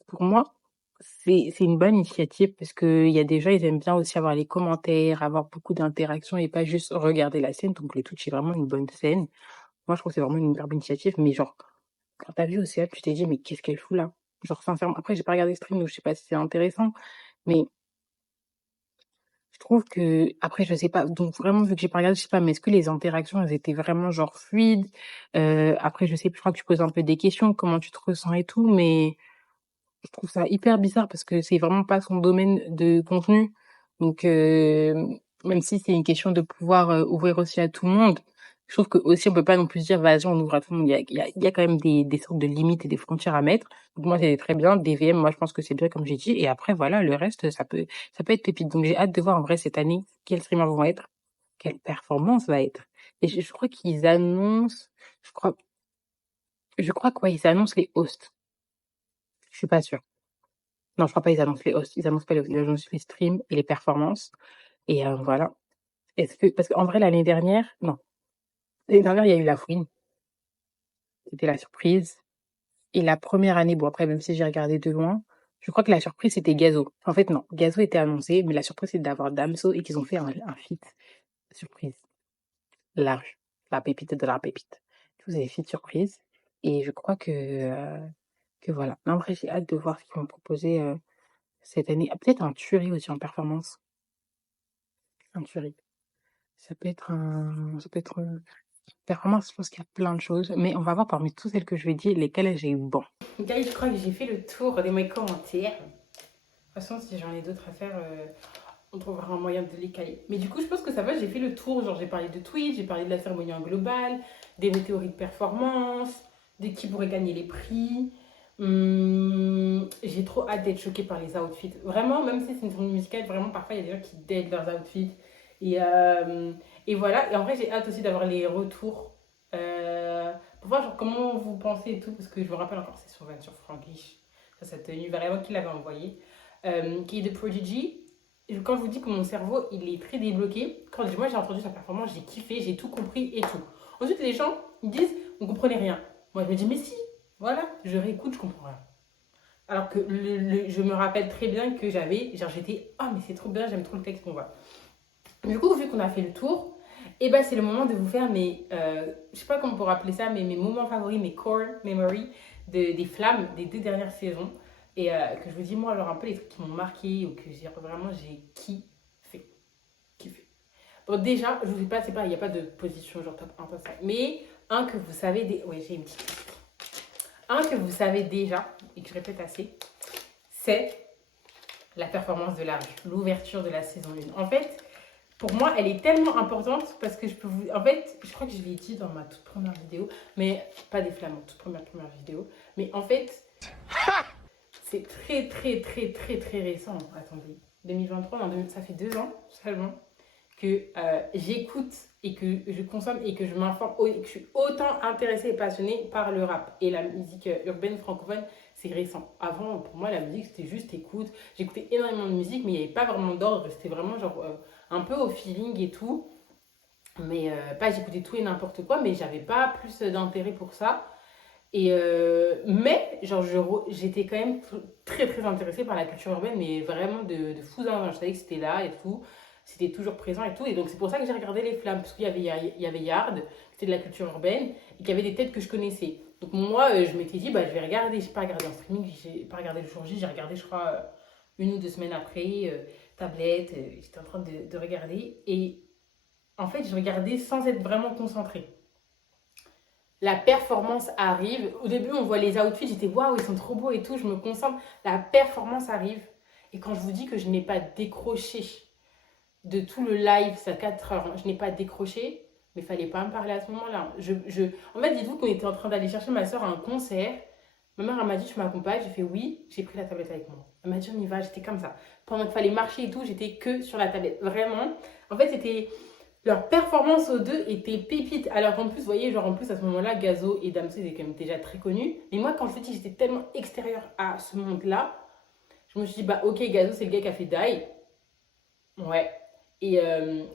pour moi, c'est une bonne initiative parce que il y a des gens, ils aiment bien aussi avoir les commentaires, avoir beaucoup d'interactions et pas juste regarder la scène. Donc, le Twitch est vraiment une bonne scène. Moi, je trouve que c'est vraiment une hyper bonne initiative. Mais genre, quand t'as vu Océane, tu t'es dit, mais qu'est-ce qu'elle fout là? Genre, sincèrement, après, j'ai pas regardé le stream, donc je sais pas si c'est intéressant. Mais je trouve que, après, je sais pas. Donc, vraiment, vu que j'ai pas regardé, je sais pas, mais est-ce que les interactions, elles étaient vraiment genre fluides? Après, je sais plus, je crois que tu poses un peu des questions, comment tu te ressens et tout, mais je trouve ça hyper bizarre parce que c'est vraiment pas son domaine de contenu. Donc, même si c'est une question de pouvoir ouvrir aussi à tout le monde, Je trouve que aussi on peut pas non plus dire vas-y on ouvre à tout le monde. Il y a quand même des sortes de limites et des frontières à mettre. Donc moi c'est très bien. DVM, moi je pense que c'est bien comme j'ai dit. Et après voilà, le reste ça peut être pépite. Donc j'ai hâte de voir en vrai cette année quels streamers vont être, quelle performance va être. Et je crois qu'ils annoncent, je crois, je crois quoi, ils annoncent les hosts. Je suis pas sûre. Non, je crois pas ils annoncent les hosts. Ils annoncent pas les hosts. Ils annoncent les streams et les performances. Et voilà. Parce qu'en vrai l'année dernière, non, l'année dernière il y a eu la fouine. C'était la surprise. Et la première année, bon après même si j'ai regardé de loin, je crois que la surprise c'était Gazo. En fait non, Gazo était annoncé, mais la surprise c'est d'avoir Damso et qu'ils ont fait un feat surprise large, la pépite de la pépite. Vous avez feat surprise et je crois que voilà. Mais en vrai j'ai hâte de voir ce qu'ils vont proposer cette année. Ah, peut-être un tuerie aussi en performance, un tuerie. Ça peut être performance. Je pense qu'il y a plein de choses, mais on va voir parmi toutes celles que je vais dire lesquelles j'ai eu bon. Guys, je crois que j'ai fait le tour de mes commentaires. De toute façon, si j'en ai d'autres à faire, on trouvera un moyen de les caler. Mais du coup, je pense que ça va, j'ai fait le tour. Genre, j'ai parlé de Twitch, j'ai parlé de la cérémonie en global, des théories de performance, de qui pourrait gagner les prix. J'ai trop hâte d'être choquée par les outfits. Vraiment, même si c'est une cérémonie musicale, vraiment, parfois, il y a des gens qui dédent leurs outfits. Et, euh, et voilà. Et en vrai, j'ai hâte aussi d'avoir les retours. Pour voir genre, comment vous pensez et tout. Parce que je me rappelle encore, c'est sur Franglish. Ça, cette tenue, vraiment, qui l'avait envoyé. Qui est de Prodigy. Quand je vous dis que mon cerveau, il est très débloqué, quand moi j'ai entendu sa performance, j'ai kiffé, j'ai tout compris et tout. Ensuite, les gens, ils disent, on comprenait rien. Moi, je me dis, mais si, voilà, je réécoute, je comprends rien. Alors que je me rappelle très bien que j'étais, ah, mais c'est trop bien, j'aime trop le texte qu'on voit. Du coup, vu qu'on a fait le tour, et ben c'est le moment de vous faire je sais pas comment on pourrait appeler ça, mais mes moments favoris, mes core memories des flammes des 2 dernières saisons. Et que je vous dis, moi, alors un peu les trucs qui m'ont marqué ou que j'ai kiffé. Kiffé. Bon, déjà, je vous dis pas, il n'y a pas de position genre top 1, top 5. Mais un que vous savez, ouais, j'ai une petite. Un que vous savez déjà, et que je répète assez, c'est la performance de la rue, l'ouverture de la saison 1. En fait, pour moi, elle est tellement importante parce que je peux vous. En fait, je crois que je l'ai dit dans ma toute première vidéo, mais pas des flammes, toute première vidéo. Mais en fait, c'est très, très, très, très, très récent. Attendez, 2023, non, ça fait 2 ans seulement que j'écoute et que je consomme et que je m'informe et que je suis autant intéressée et passionnée par le rap et la musique urbaine francophone. C'est récent. Avant, pour moi, la musique, c'était juste écoute. J'écoutais énormément de musique, mais il n'y avait pas vraiment d'ordre. C'était vraiment genre un peu au feeling et tout. Mais pas j'écoutais tout et n'importe quoi, mais j'avais pas plus d'intérêt pour ça. Mais genre j'étais quand même très très intéressée par la culture urbaine, mais vraiment de fou. Je savais que c'était là et tout, c'était toujours présent et tout. Et donc c'est pour ça que j'ai regardé Les Flammes, parce qu'il y avait Yard, qui était de la culture urbaine, et qu'il y avait des têtes que je connaissais. Donc moi je m'étais dit, bah, je vais regarder, j'ai pas regardé en streaming, j'ai pas regardé le jour J, j'ai regardé je crois 1 ou 2 semaines après, tablette, j'étais en train de regarder. Et en fait je regardais sans être vraiment concentrée. La performance arrive. Au début, on voit les outfits, j'étais waouh, ils sont trop beaux et tout, je me concentre. La performance arrive. Et quand je vous dis que je n'ai pas décroché de tout le live, ça 4 heures, je n'ai pas décroché, mais il fallait pas me parler à ce moment-là. En fait, dites-vous qu'on était en train d'aller chercher ma soeur à un concert. Ma mère, elle m'a dit, tu m'accompagnes? J'ai fait oui, j'ai pris la tablette avec moi. Elle m'a dit, on y va, j'étais comme ça. Pendant qu'il fallait marcher et tout, j'étais que sur la tablette. Vraiment. En fait, c'était leur performance aux deux était pépite. Alors qu'en plus, vous voyez, genre en plus à ce moment-là, Gazo et Damso étaient quand même déjà très connus. Mais moi, quand je vous dis j'étais tellement extérieure à ce monde-là, je me suis dit, bah ok, Gazo, c'est le gars qui a fait Die. Ouais. Et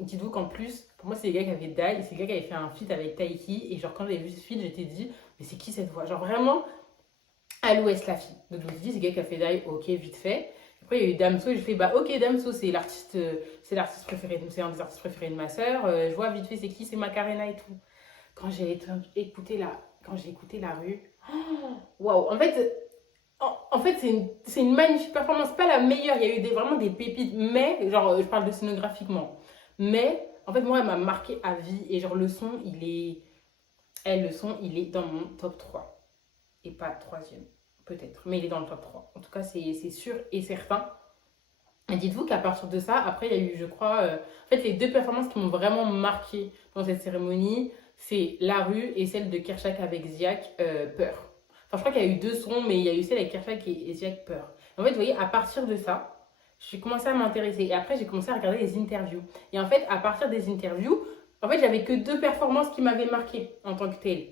dites-vous qu'en plus, pour moi, c'est le gars qui avait Die, c'est le gars qui avait fait un feat avec Taiki. Et genre, quand j'avais vu ce feat, j'étais dit, mais c'est qui cette voix? Genre vraiment, à l'ouest, la fille. Donc je me suis dit, c'est le gars qui a fait Die, ok, vite fait. Après, il y a eu Damso, et j'ai fait, bah ok, Damso, c'est l'artiste préféré, c'est un des artistes préférés de ma sœur. Je vois vite fait, c'est qui? C'est Macarena et tout. Quand j'ai écouté la rue, waouh! En fait, c'est une magnifique performance, pas la meilleure, il y a eu vraiment des pépites, mais, genre, je parle de scénographiquement. Mais, en fait, moi, elle m'a marqué à vie, et genre, le son, il est dans mon top 3 et pas troisième, peut-être, mais il est dans le top 3. En tout cas, c'est sûr et certain. Et dites-vous qu'à partir de ça, après, il y a eu, je crois, en fait, les 2 performances qui m'ont vraiment marqué dans cette cérémonie, c'est La Rue et celle de Kershak avec Ziak, Peur. Enfin, je crois qu'il y a eu 2 sons, mais il y a eu celle avec Kershak et Ziak, Peur. En fait, vous voyez, à partir de ça, j'ai commencé à m'intéresser. Et après, j'ai commencé à regarder les interviews. Et en fait, à partir des interviews, en fait, j'avais que 2 performances qui m'avaient marqué en tant que telle.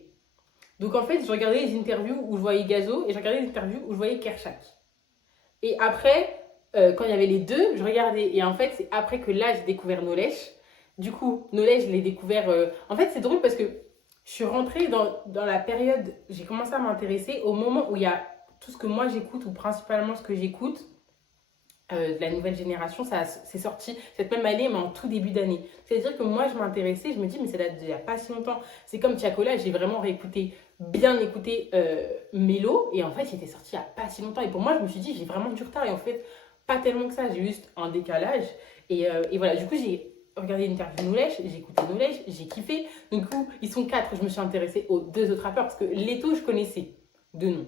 Donc en fait, je regardais les interviews où je voyais Gazo et je regardais les interviews où je voyais Kershak. Et après, quand il y avait les 2, je regardais. Et en fait, c'est après que là, j'ai découvert Nolèche. Du coup, Nolèche, je l'ai découvert. En fait, c'est drôle parce que je suis rentrée dans la période, j'ai commencé à m'intéresser au moment où il y a tout ce que moi j'écoute, ou principalement ce que j'écoute, de la nouvelle génération, c'est sorti cette même année, mais en tout début d'année. C'est-à-dire que moi, je m'intéressais, je me dis, mais ça date d'il n'y a pas si longtemps. C'est comme Tiakola, j'ai vraiment réécouté, bien écouté Mélo, et en fait, c'était sorti il n'y a pas si longtemps. Et pour moi, je me suis dit, j'ai vraiment du retard, et en fait, pas tellement que ça, j'ai juste un décalage. Et voilà, du coup, j'ai regardé une interview de Nolèche, j'ai écouté Nolèche, j'ai kiffé. Du coup, ils sont 4, je me suis intéressée aux 2 autres rappeurs, parce que Leto, je connaissais de nom.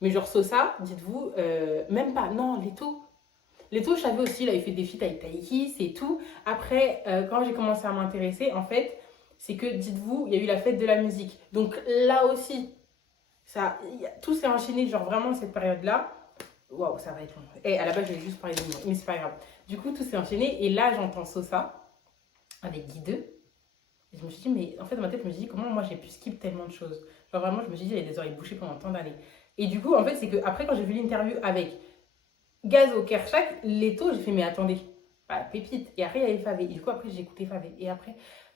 Mais genre Sosa, dites-vous, même pas, non, Leto, je savais aussi, il avait fait des feats avec Taiki, c'est tout. Après, quand j'ai commencé à m'intéresser, en fait, c'est que, dites-vous, il y a eu la fête de la musique. Donc là aussi, tout s'est enchaîné, genre vraiment cette période-là. Waouh, ça va être long. Et à la base, je voulais juste parler de moi, mais c'est pas grave. Du coup, tout s'est enchaîné, et là, j'entends Sosa avec Guy 2. Et je me suis dit, mais en fait, dans ma tête, je me suis dit, comment moi j'ai pu skip tellement de choses. Genre vraiment, je me suis dit, il y avait des oreilles bouchées pendant tant d'années. Et du coup, en fait, c'est que après, quand j'ai vu l'interview avec Gazo, Kershak, Leto, j'ai fait, mais attendez, bah, pépite. Et après, il y avait Favé. Et du coup, après, j'ai écouté Favé. Et après,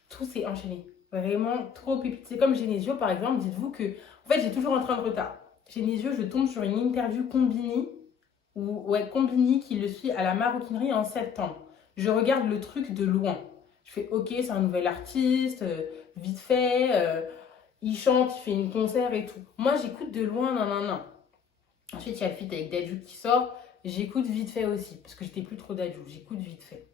tout s'est enchaîné. Vraiment, trop pépite. C'est comme Genesio, par exemple. Dites-vous que, en fait, j'ai toujours un train de retard. Genesio, je tombe sur une interview Combini, Combini qui le suit à la maroquinerie en septembre. Je regarde le truc de loin. Je fais, ok, c'est un nouvel artiste, vite fait, il chante, il fait une concert et tout. Moi, j'écoute de loin, nan. Ensuite, il y a le feat avec Dadju qui sort. J'écoute vite fait aussi, parce que j'étais plus trop Dadju. J'écoute vite fait.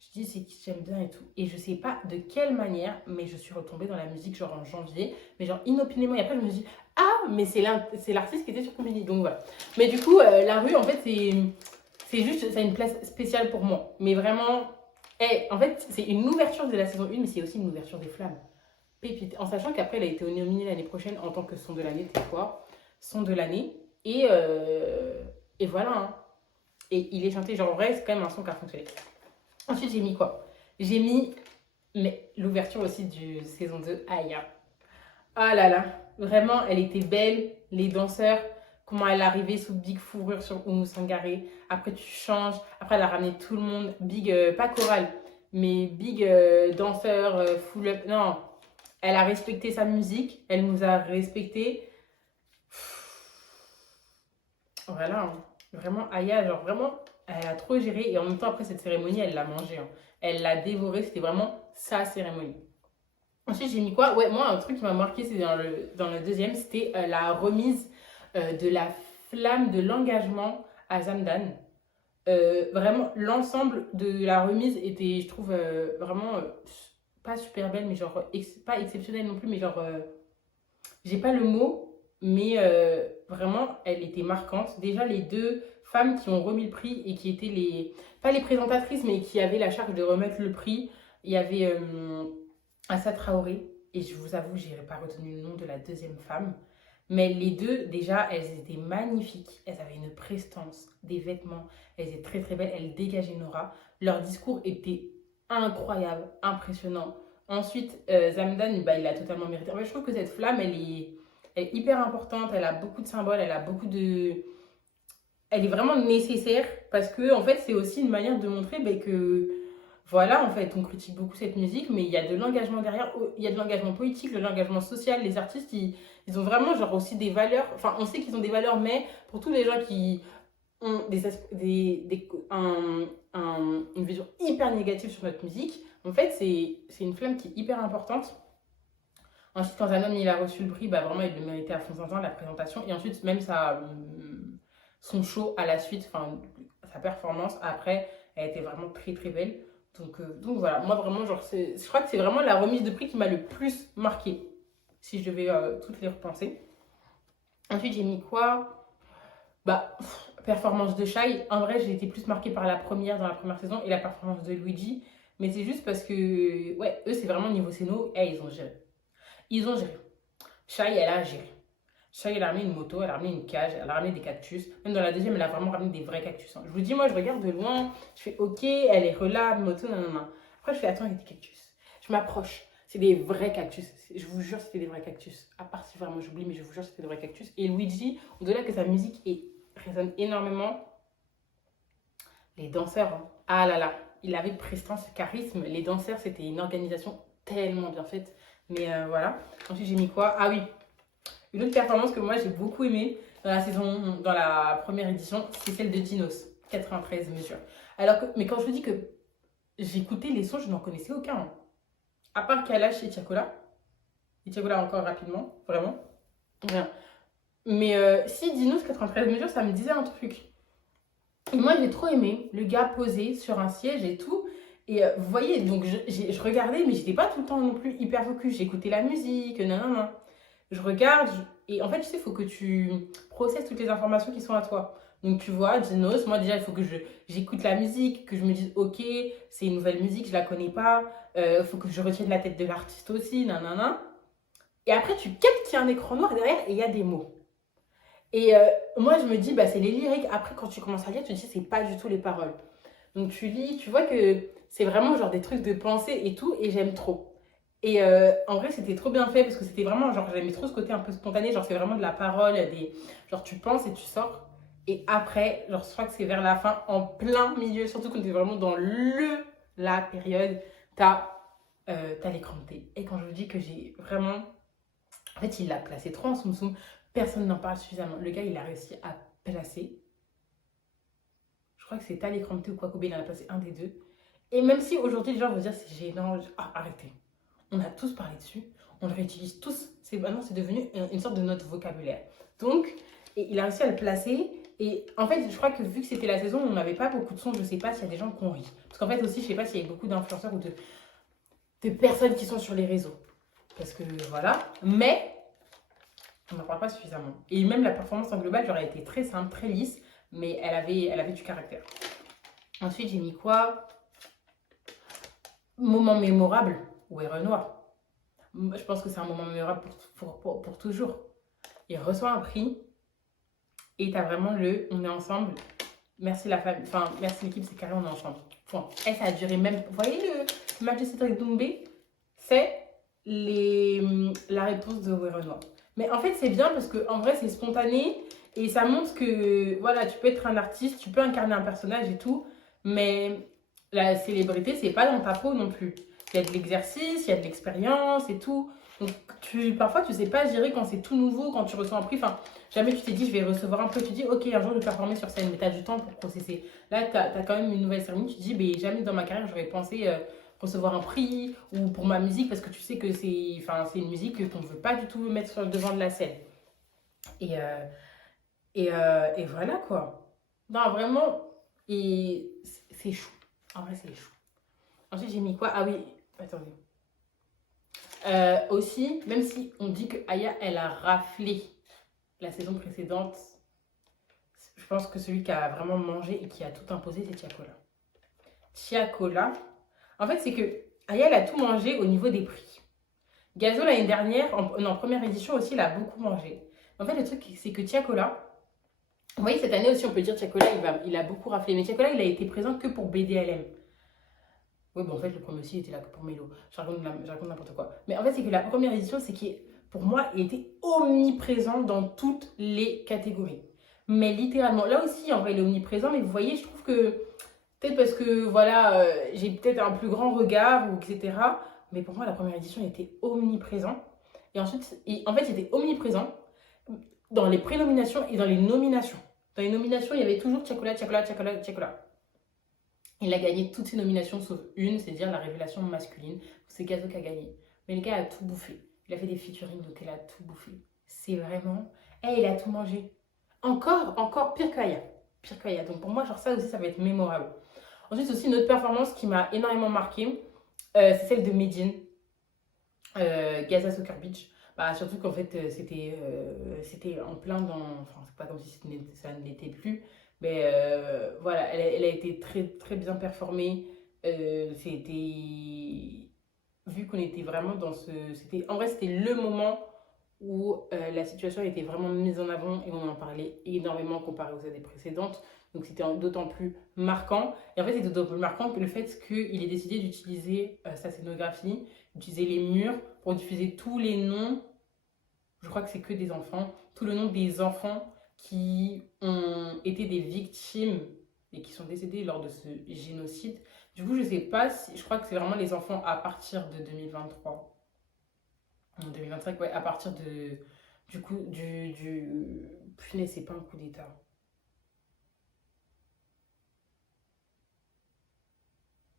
Je dis, c'est qui j'aime bien et tout. Et je sais pas de quelle manière, mais je suis retombée dans la musique, genre en janvier. Mais genre inopinément. Et après, je me dis, ah, mais c'est l'artiste qui était sur Combini. Donc voilà. Mais du coup, La Rue, en fait, c'est juste, ça a une place spéciale pour moi. Mais vraiment, en fait, c'est une ouverture de la saison 1, mais c'est aussi une ouverture des flammes. Pépite. En sachant qu'après, elle a été nominée l'année prochaine en tant que son de l'année, t'es quoi? Son de l'année. Et voilà. Hein. Et il est chanté, genre en vrai, c'est quand même un son qui a fonctionné. Ensuite, j'ai mis quoi? J'ai mis l'ouverture aussi du saison 2, Aya. Ah là là, vraiment, elle était belle. Les danseurs, comment elle est arrivée sous Big Fourrure sur Oumou Sangaré. Après, tu changes. Après, elle a ramené tout le monde. Big, pas chorale, mais big danseur, full up. Non, elle a respecté sa musique. Elle nous a respecté. Voilà, hein. Vraiment, Aya, genre vraiment, elle a trop géré. Et en même temps, après cette cérémonie, elle l'a mangée. Hein. Elle l'a dévoré. C'était vraiment sa cérémonie. Ensuite, j'ai mis quoi? Ouais, moi, un truc qui m'a marqué, c'est dans le deuxième, c'était la remise de la flamme de l'engagement à Zamdan. Vraiment, l'ensemble de la remise était, je trouve, vraiment pas super belle, mais genre, pas exceptionnelle non plus, mais genre, j'ai pas le mot, mais vraiment, elle était marquante. Déjà, les 2 femmes qui ont remis le prix et qui étaient pas les présentatrices, mais qui avaient la charge de remettre le prix, il y avait Assa Traoré, et je vous avoue, j'ai pas retenu le nom de la deuxième femme, mais les 2, déjà, elles étaient magnifiques. Elles avaient une prestance, des vêtements, elles étaient très très belles, elles dégageaient une aura. Leur discours était incroyable, impressionnant. Ensuite, Zamdan, bah, il a totalement mérité. En fait, je trouve que cette flamme, elle est hyper importante, elle a beaucoup de symboles, elle a beaucoup de... Elle est vraiment nécessaire parce que, en fait, c'est aussi une manière de montrer bah, que, voilà, en fait, on critique beaucoup cette musique, mais il y a de l'engagement derrière, il y a de l'engagement politique, de l'engagement social. Les artistes, ils ont vraiment, genre, aussi des valeurs. Enfin, on sait qu'ils ont des valeurs, mais pour tous les gens qui ont une vision hyper négative sur notre musique, en fait, c'est une flamme qui est hyper importante. Ensuite, quand Zanon il a reçu le prix, bah, vraiment, il le méritait à fond 500, la présentation. Et ensuite, même son show à la suite, enfin, sa performance après, elle était vraiment très très belle. Donc voilà, moi vraiment, genre, je crois que c'est vraiment la remise de prix qui m'a le plus marqué, si je devais toutes les repenser. Ensuite, j'ai mis quoi? Bah, performance de Shai. En vrai, j'ai été plus marquée par la première dans la première saison et la performance de Luigi. Mais c'est juste parce que, ouais, eux, c'est vraiment niveau scéno, ils ont géré. Ils ont géré. Shai, elle a géré. Shai, elle a ramené une moto, elle a ramené une cage, elle a ramené des cactus. Même dans la deuxième, elle a vraiment ramené des vrais cactus, hein. Je vous dis, moi, je regarde de loin, je fais OK, elle est relâche, moto, non, non, non. Après, je fais attends, il y a des cactus. Je m'approche. C'est des vrais cactus. Je vous jure, c'était des vrais cactus. À part si vraiment j'oublie, mais je vous jure, c'était des vrais cactus. Et Luigi, au-delà que sa musique résonne énormément, les danseurs, hein. Ah là là, il avait prestance, charisme. Les danseurs, c'était une organisation tellement bien faite. Mais voilà. Ensuite, j'ai mis quoi? Ah oui, une autre performance que moi j'ai beaucoup aimée dans la première édition, c'est celle de Dinos, 93 mesures. Mais quand je vous dis que j'écoutais les sons, je n'en connaissais aucun, hein. À part Kalash et Tiakola. Et Tiakola encore rapidement, vraiment. Rien. Mais si Dinos 93 mesures, ça me disait un truc. Et moi j'ai trop aimé le gars posé sur un siège et tout. Et vous voyez, donc je regardais, mais j'étais pas tout le temps non plus hyper focus. J'écoutais la musique, non, non, non. Je regarde, et en fait, tu sais, il faut que tu processes toutes les informations qui sont à toi. Donc, tu vois, Dinos, moi déjà, il faut que j'écoute la musique, que je me dise, ok, c'est une nouvelle musique, je la connais pas, il faut que je retienne la tête de l'artiste aussi, nanana. Et après, tu captes qu'il y a un écran noir derrière et il y a des mots. Et moi, je me dis, bah, c'est les lyriques. Après, quand tu commences à lire, tu te dis, c'est pas du tout les paroles. Donc, tu lis, tu vois que c'est vraiment genre des trucs de pensée et tout, et j'aime trop. Et en vrai, c'était trop bien fait parce que c'était vraiment, genre, j'aimais trop ce côté un peu spontané. Genre, c'est vraiment de la parole, genre, tu penses et tu sors. Et après, genre, je crois que c'est vers la fin, en plein milieu, surtout quand tu es vraiment dans la période, t'as l'écran de thé. Et quand je vous dis que j'ai vraiment. En fait, il l'a placé trop en soum soum. Personne n'en parle suffisamment. Le gars, il a réussi à placer. Je crois que c'est à l'écran de thé ou quoi, Kobe, il en a placé un des deux. Et même si aujourd'hui, les gens vont dire c'est gênant, arrêtez. On a tous parlé dessus, on le réutilise tous. Maintenant, c'est devenu une sorte de notre vocabulaire. Donc, il a réussi à le placer. Et en fait, je crois que vu que c'était la saison, on n'avait pas beaucoup de sons. Je ne sais pas s'il y a des gens qui ont ri. Parce qu'en fait, aussi, je ne sais pas s'il y a beaucoup d'influenceurs ou de personnes qui sont sur les réseaux. Parce que voilà. Mais, on n'en parle pas suffisamment. Et même la performance en global, j'aurais été très simple, très lisse. Mais elle avait du caractère. Ensuite, j'ai mis quoi? Moment mémorable. Ouais, Renoir. Je pense que c'est un moment mémorable pour toujours. Il reçoit un prix et t'as vraiment on est ensemble. Merci la famille, enfin merci l'équipe, c'est carré, on est ensemble. Point. Et ça a duré même. Vous voyez le match de Cédric Doumbé? C'est la réponse de Ouais, Renoir. Mais en fait, c'est bien parce qu'en vrai, c'est spontané et ça montre que voilà, tu peux être un artiste, tu peux incarner un personnage et tout, mais la célébrité, c'est pas dans ta peau non plus. Il y a de l'exercice, il y a de l'expérience et tout. Donc, parfois, tu sais pas gérer quand c'est tout nouveau, quand tu reçois un prix. Enfin, jamais tu t'es dit, je vais recevoir un prix. Tu dis, ok, un jour, je vais performer sur scène, mais tu as du temps pour processer. Là, tu as quand même une nouvelle cérémonie. Tu te dis, mais jamais dans ma carrière, j'aurais pensé recevoir un prix ou pour ma musique, parce que tu sais que c'est une musique qu'on ne veut pas du tout mettre sur le devant de la scène. Et voilà, quoi. Non, vraiment, et c'est chou. En vrai, c'est chou. Ensuite, j'ai mis quoi? Ah oui, attendez. Aussi, même si on dit que Aya, elle a raflé la saison précédente, je pense que celui qui a vraiment mangé et qui a tout imposé, c'est Tiakola. Tiakola, en fait, c'est que Aya, elle a tout mangé au niveau des prix. Gazo, l'année dernière, en première édition aussi, il a beaucoup mangé. En fait, le truc, c'est que Tiakola, vous voyez, cette année aussi, on peut dire Tiakola, il a beaucoup raflé. Mais Tiakola, il a été présent que pour BDLM. Oui, bon, en fait, le premier aussi était là que pour Mélo. Je raconte n'importe quoi. Mais en fait, c'est que la première édition, c'est qu'il, pour moi, il était omniprésent dans toutes les catégories. Mais littéralement, là aussi, en vrai, il est omniprésent. Mais vous voyez, je trouve que, peut-être parce que, voilà, j'ai peut-être un plus grand regard, ou etc. Mais pour moi, la première édition, il était omniprésent. Et ensuite, en fait, il était omniprésent dans les prénominations et dans les nominations. Dans les nominations, il y avait toujours Tiakola, Tiakola, Tiakola, Tiakola. Il a gagné toutes ses nominations sauf une, c'est-à-dire la révélation masculine. C'est Gazo qui a gagné. Mais le gars a tout bouffé. Il a fait des featuring, donc il a tout bouffé. C'est vraiment... il a tout mangé. Encore pire qu'Aya. Pire qu'Aya. Donc pour moi, genre ça aussi, ça va être mémorable. Ensuite, aussi une autre performance qui m'a énormément marqué, c'est celle de Medine, Gaza Soccer Beach. Surtout qu'en fait, c'était en plein dans... Enfin, c'est pas comme si ça ne l'était plus. Mais voilà, elle a été très, très bien performée. C'était vu qu'on était vraiment dans en vrai, c'était le moment où la situation était vraiment mise en avant et on en parlait énormément comparé aux années précédentes. Donc c'était d'autant plus marquant. Et en fait, c'est d'autant plus marquant que le fait qu'il ait décidé d'utiliser sa scénographie, d'utiliser les murs pour diffuser tous les noms, je crois que c'est que des enfants, tous les noms des enfants qui ont été des victimes et qui sont décédés lors de ce génocide. Du coup, je sais pas si, je crois que c'est vraiment les enfants à partir de 2023. En 2025, ouais, à partir du coup, punaise, c'est pas un coup d'état.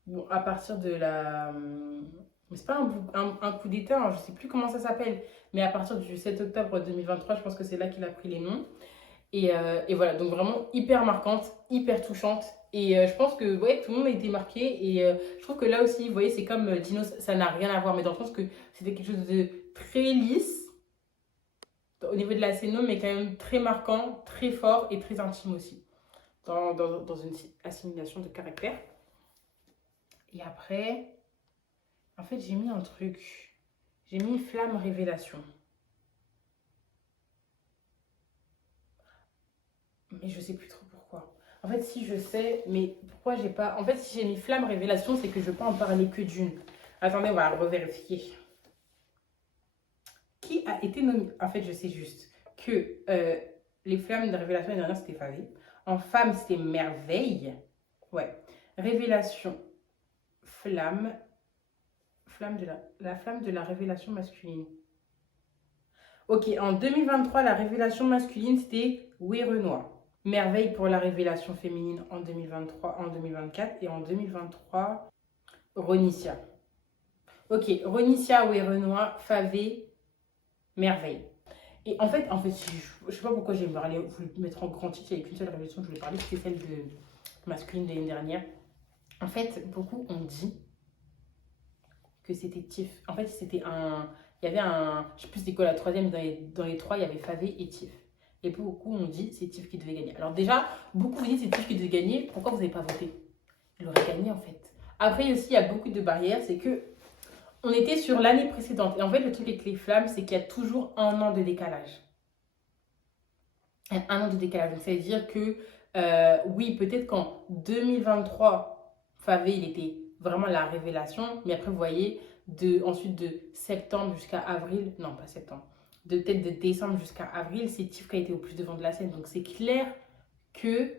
Bon, à partir de la. Mais c'est pas un coup d'état, hein, je sais plus comment ça s'appelle. Mais à partir du 7 octobre 2023, je pense que c'est là qu'il a pris les noms. Et voilà, donc vraiment hyper marquante, hyper touchante. Et je pense que ouais, tout le monde a été marqué. Et je trouve que là aussi, vous voyez, c'est comme Dino, ça n'a rien à voir. Mais dans le sens que c'était quelque chose de très lisse au niveau de la scéno, mais quand même très marquant, très fort et très intime aussi. Dans une assimilation de caractère. Et après, en fait, j'ai mis un truc. J'ai mis flamme révélation. Mais je sais plus trop pourquoi. En fait, si je sais, mais pourquoi j'ai pas. En fait, si j'ai mis flamme révélation, c'est que je peux en parler que d'une. Attendez, on va revérifier. Qui a été nommé? En fait, je sais juste que les flammes de révélation l'année dernière, c'était Favé. En femme, c'était Merveille. Ouais. Révélation. Flamme. Flamme de la flamme de la révélation masculine. Ok, en 2023, la révélation masculine, c'était Oui Renoir. Merveille pour la révélation féminine en 2023, en 2024 et en 2023, Ronicia. Ok, Ronicia, Oui Renoir, Favé, Merveille. Et en fait, je sais pas pourquoi j'ai voulu mettre en grand titre, il n'y avait qu'une seule révélation que je voulais parler, c'était celle de masculine de l'année dernière. En fait, beaucoup ont dit que c'était Tiff. En fait, c'était un. Il y avait un. Je sais plus c'était quoi la troisième, dans les trois, il y avait Favé et Tiff. Et beaucoup ont dit c'est Tiff qui devait gagner. Alors, déjà, beaucoup vous dites c'est Tiff qui devait gagner. Pourquoi vous n'avez pas voté? Il aurait gagné en fait. Après aussi, il y a beaucoup de barrières. C'est que on était sur l'année précédente. Et en fait, le truc avec les flammes, c'est qu'il y a toujours un an de décalage. Un an de décalage. Donc, ça veut dire que, oui, peut-être qu'en 2023, Favé, il était vraiment la révélation. Mais après, vous voyez, ensuite de septembre jusqu'à avril, non, pas septembre, peut-être de décembre jusqu'à avril, c'est Tiff qui a été au plus devant de la scène. Donc, c'est clair que,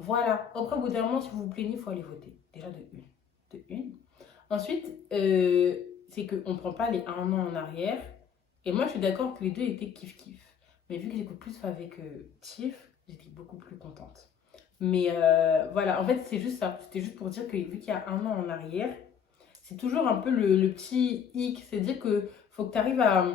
voilà. Après, au bout d'un moment, si vous vous plaignez, il faut aller voter. Déjà de une. De une. Ensuite, c'est qu'on ne prend pas les un an en arrière. Et moi, je suis d'accord que les deux étaient kiff-kiff. Mais vu que j'écoute plus Favé que Tiff, j'étais beaucoup plus contente. Mais voilà, en fait, c'est juste ça. C'était juste pour dire que vu qu'il y a un an en arrière, c'est toujours un peu le petit hic. C'est-à-dire que faut que tu arrives à.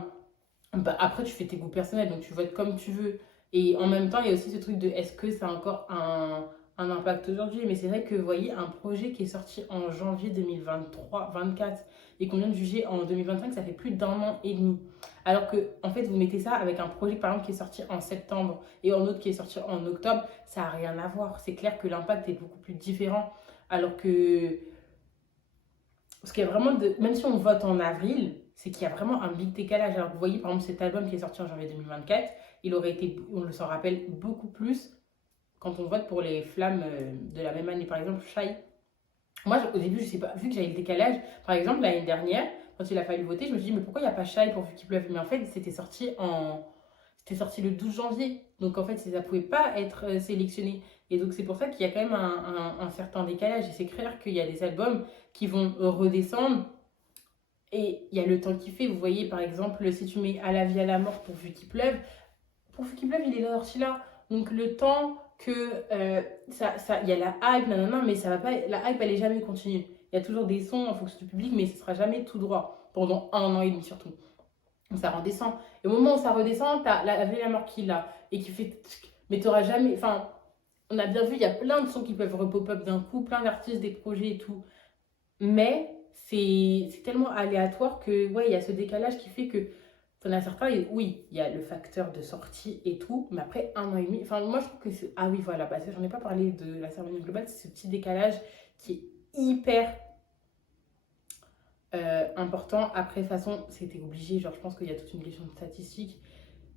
Bah, après, tu fais tes goûts personnels, donc tu votes comme tu veux. Et en même temps, il y a aussi ce truc de est-ce que ça a encore un impact aujourd'hui? Mais c'est vrai que, vous voyez, un projet qui est sorti en janvier 2023-24 et qu'on vient de juger en 2025, ça fait plus d'un an et demi. Alors que, en fait, vous mettez ça avec un projet, par exemple, qui est sorti en septembre et un autre qui est sorti en octobre, ça n'a rien à voir. C'est clair que l'impact est beaucoup plus différent. Alors que parce qu'il y a vraiment même si on vote en avril, c'est qu'il y a vraiment un big décalage. Alors vous voyez par exemple cet album qui est sorti en janvier 2024, il aurait été, on le s'en rappelle beaucoup plus quand on vote pour les flammes de la même année. Par exemple, Shai. Moi au début, je sais pas, vu que j'avais le décalage, par exemple l'année dernière, quand il a fallu voter, je me suis dit mais pourquoi il n'y a pas Shai pour Vu qu'il pleuve? Mais en fait, c'était sorti le 12 janvier. Donc en fait, ça ne pouvait pas être sélectionné. Et donc c'est pour ça qu'il y a quand même un certain décalage. Et c'est clair qu'il y a des albums qui vont redescendre. Et il y a le temps qui fait. Vous voyez, par exemple, si tu mets À la vie, à la mort pour Vu qu'il pleuve, il est sorti là. Donc le temps que il y a la hype, nanana, mais ça va pas, la hype, elle est jamais continue. Il y a toujours des sons en fonction du public, mais ce sera jamais tout droit. Pendant un an et demi surtout. Donc ça redescend. Et au moment où ça redescend, t'as la vie, la mort qui est là. Et qui fait. Mais t'auras jamais. Enfin, on a bien vu, il y a plein de sons qui peuvent repop-up d'un coup, plein d'artistes, des projets et tout. Mais c'est tellement aléatoire que, ouais, il y a ce décalage qui fait que, t'en as certains, et oui, il y a le facteur de sortie et tout, mais après un an et demi, enfin, moi je trouve que c'est. Ah oui, voilà, bah, j'en ai pas parlé de la cérémonie globale, c'est ce petit décalage qui est hyper important. Après, de toute façon, c'était obligé. Genre, je pense qu'il y a toute une question de statistiques.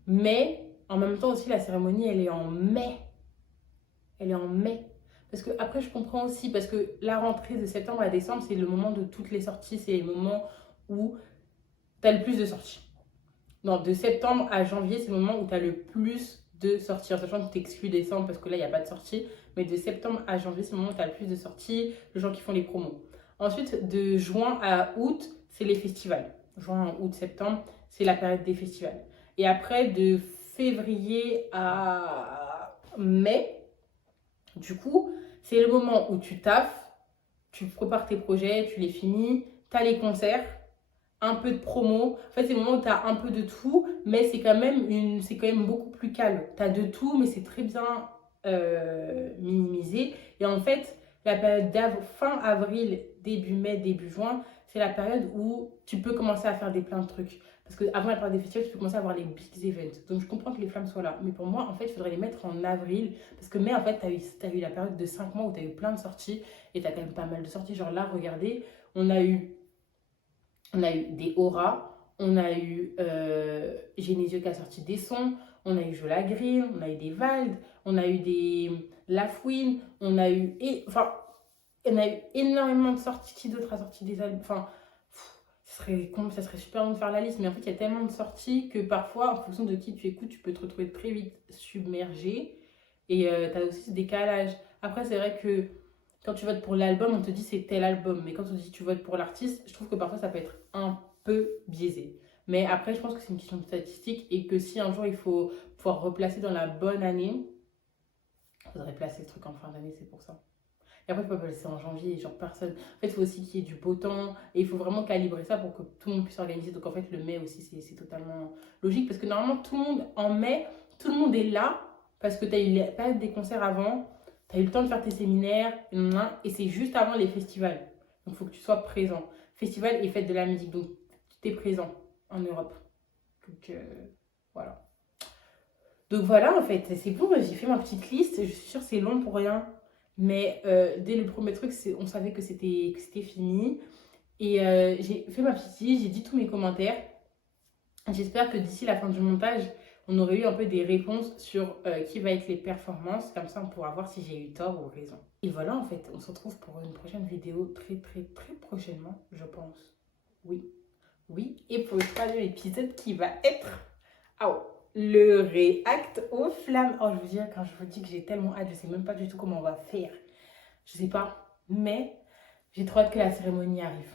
Mais en même temps aussi, la cérémonie, elle est en mai. Elle est en mai. Parce que après, je comprends aussi, parce que la rentrée de septembre à décembre, c'est le moment de toutes les sorties. C'est le moment où tu as le plus de sorties. Non, de septembre à janvier, c'est le moment où tu as le plus de sorties. En sachant que tu exclus décembre parce que là, il n'y a pas de sortie. Mais de septembre à janvier, c'est le moment où tu as le plus de sorties, les gens qui font les promos. Ensuite, de juin à août, c'est les festivals. Juin, août, septembre, c'est la période des festivals. Et après, de février à mai, du coup, c'est le moment où tu taffes, tu prépares tes projets, tu les finis, tu as les concerts, un peu de promo. En fait, c'est le moment où tu as un peu de tout, mais c'est quand même beaucoup plus calme. Tu as de tout, mais c'est très bien minimisé. Et en fait, la période fin avril, début mai, début juin, c'est la période où tu peux commencer à faire plein de trucs. Parce qu'avant la période des festivals, tu peux commencer à avoir les big events. Donc je comprends que les flammes soient là. Mais pour moi, en fait, il faudrait les mettre en avril. Parce que mai, en fait, tu as eu la période de 5 mois où tu as eu plein de sorties. Et tu as quand même pas mal de sorties. Genre là, regardez, on a eu des auras, on a eu Genesio qui a sorti des sons, on a eu Jola Green, on a eu des Vald, on a eu des Lafouine, on a eu énormément de sorties. Qui d'autre a sorti des albums? Enfin, ça serait super long de faire la liste, mais en fait, il y a tellement de sorties que parfois, en fonction de qui tu écoutes, tu peux te retrouver très vite submergé. Et tu as aussi ce décalage. Après, c'est vrai que quand tu votes pour l'album, on te dit c'est tel album. Mais quand on dit tu votes pour l'artiste, je trouve que parfois ça peut être un peu biaisé. Mais après, je pense que c'est une question de statistique et que si un jour il faut pouvoir replacer dans la bonne année, il faudrait placer le truc en fin d'année, c'est pour ça. Et après, il faut pas placer en janvier, genre personne. En fait, il faut aussi qu'il y ait du beau temps et il faut vraiment calibrer ça pour que tout le monde puisse s'organiser. Donc en fait, le mai aussi, c'est totalement logique parce que normalement, tout le monde en mai, tout le monde est là parce que tu as eu la période des concerts avant. Tu as eu le temps de faire tes séminaires, et c'est juste avant les festivals. Donc, il faut que tu sois présent. Festival et fête de la musique. Donc, tu es présent en Europe. Donc, voilà. Donc, voilà, en fait, c'est bon. J'ai fait ma petite liste. Je suis sûre que c'est long pour rien. Mais dès le premier truc, on savait que c'était fini. Et j'ai fait ma petite liste. J'ai dit tous mes commentaires. J'espère que d'ici la fin du montage, on aurait eu un peu des réponses sur qui va être les performances. Comme ça, on pourra voir si j'ai eu tort ou raison. Et voilà, en fait, on se retrouve pour une prochaine vidéo très, très, très prochainement, je pense. Oui, oui. Et pour le troisième épisode qui va être le react aux flammes. Oh, je vous dis, quand je vous dis que j'ai tellement hâte, je sais même pas du tout comment on va faire. Je sais pas, mais j'ai trop hâte que la cérémonie arrive.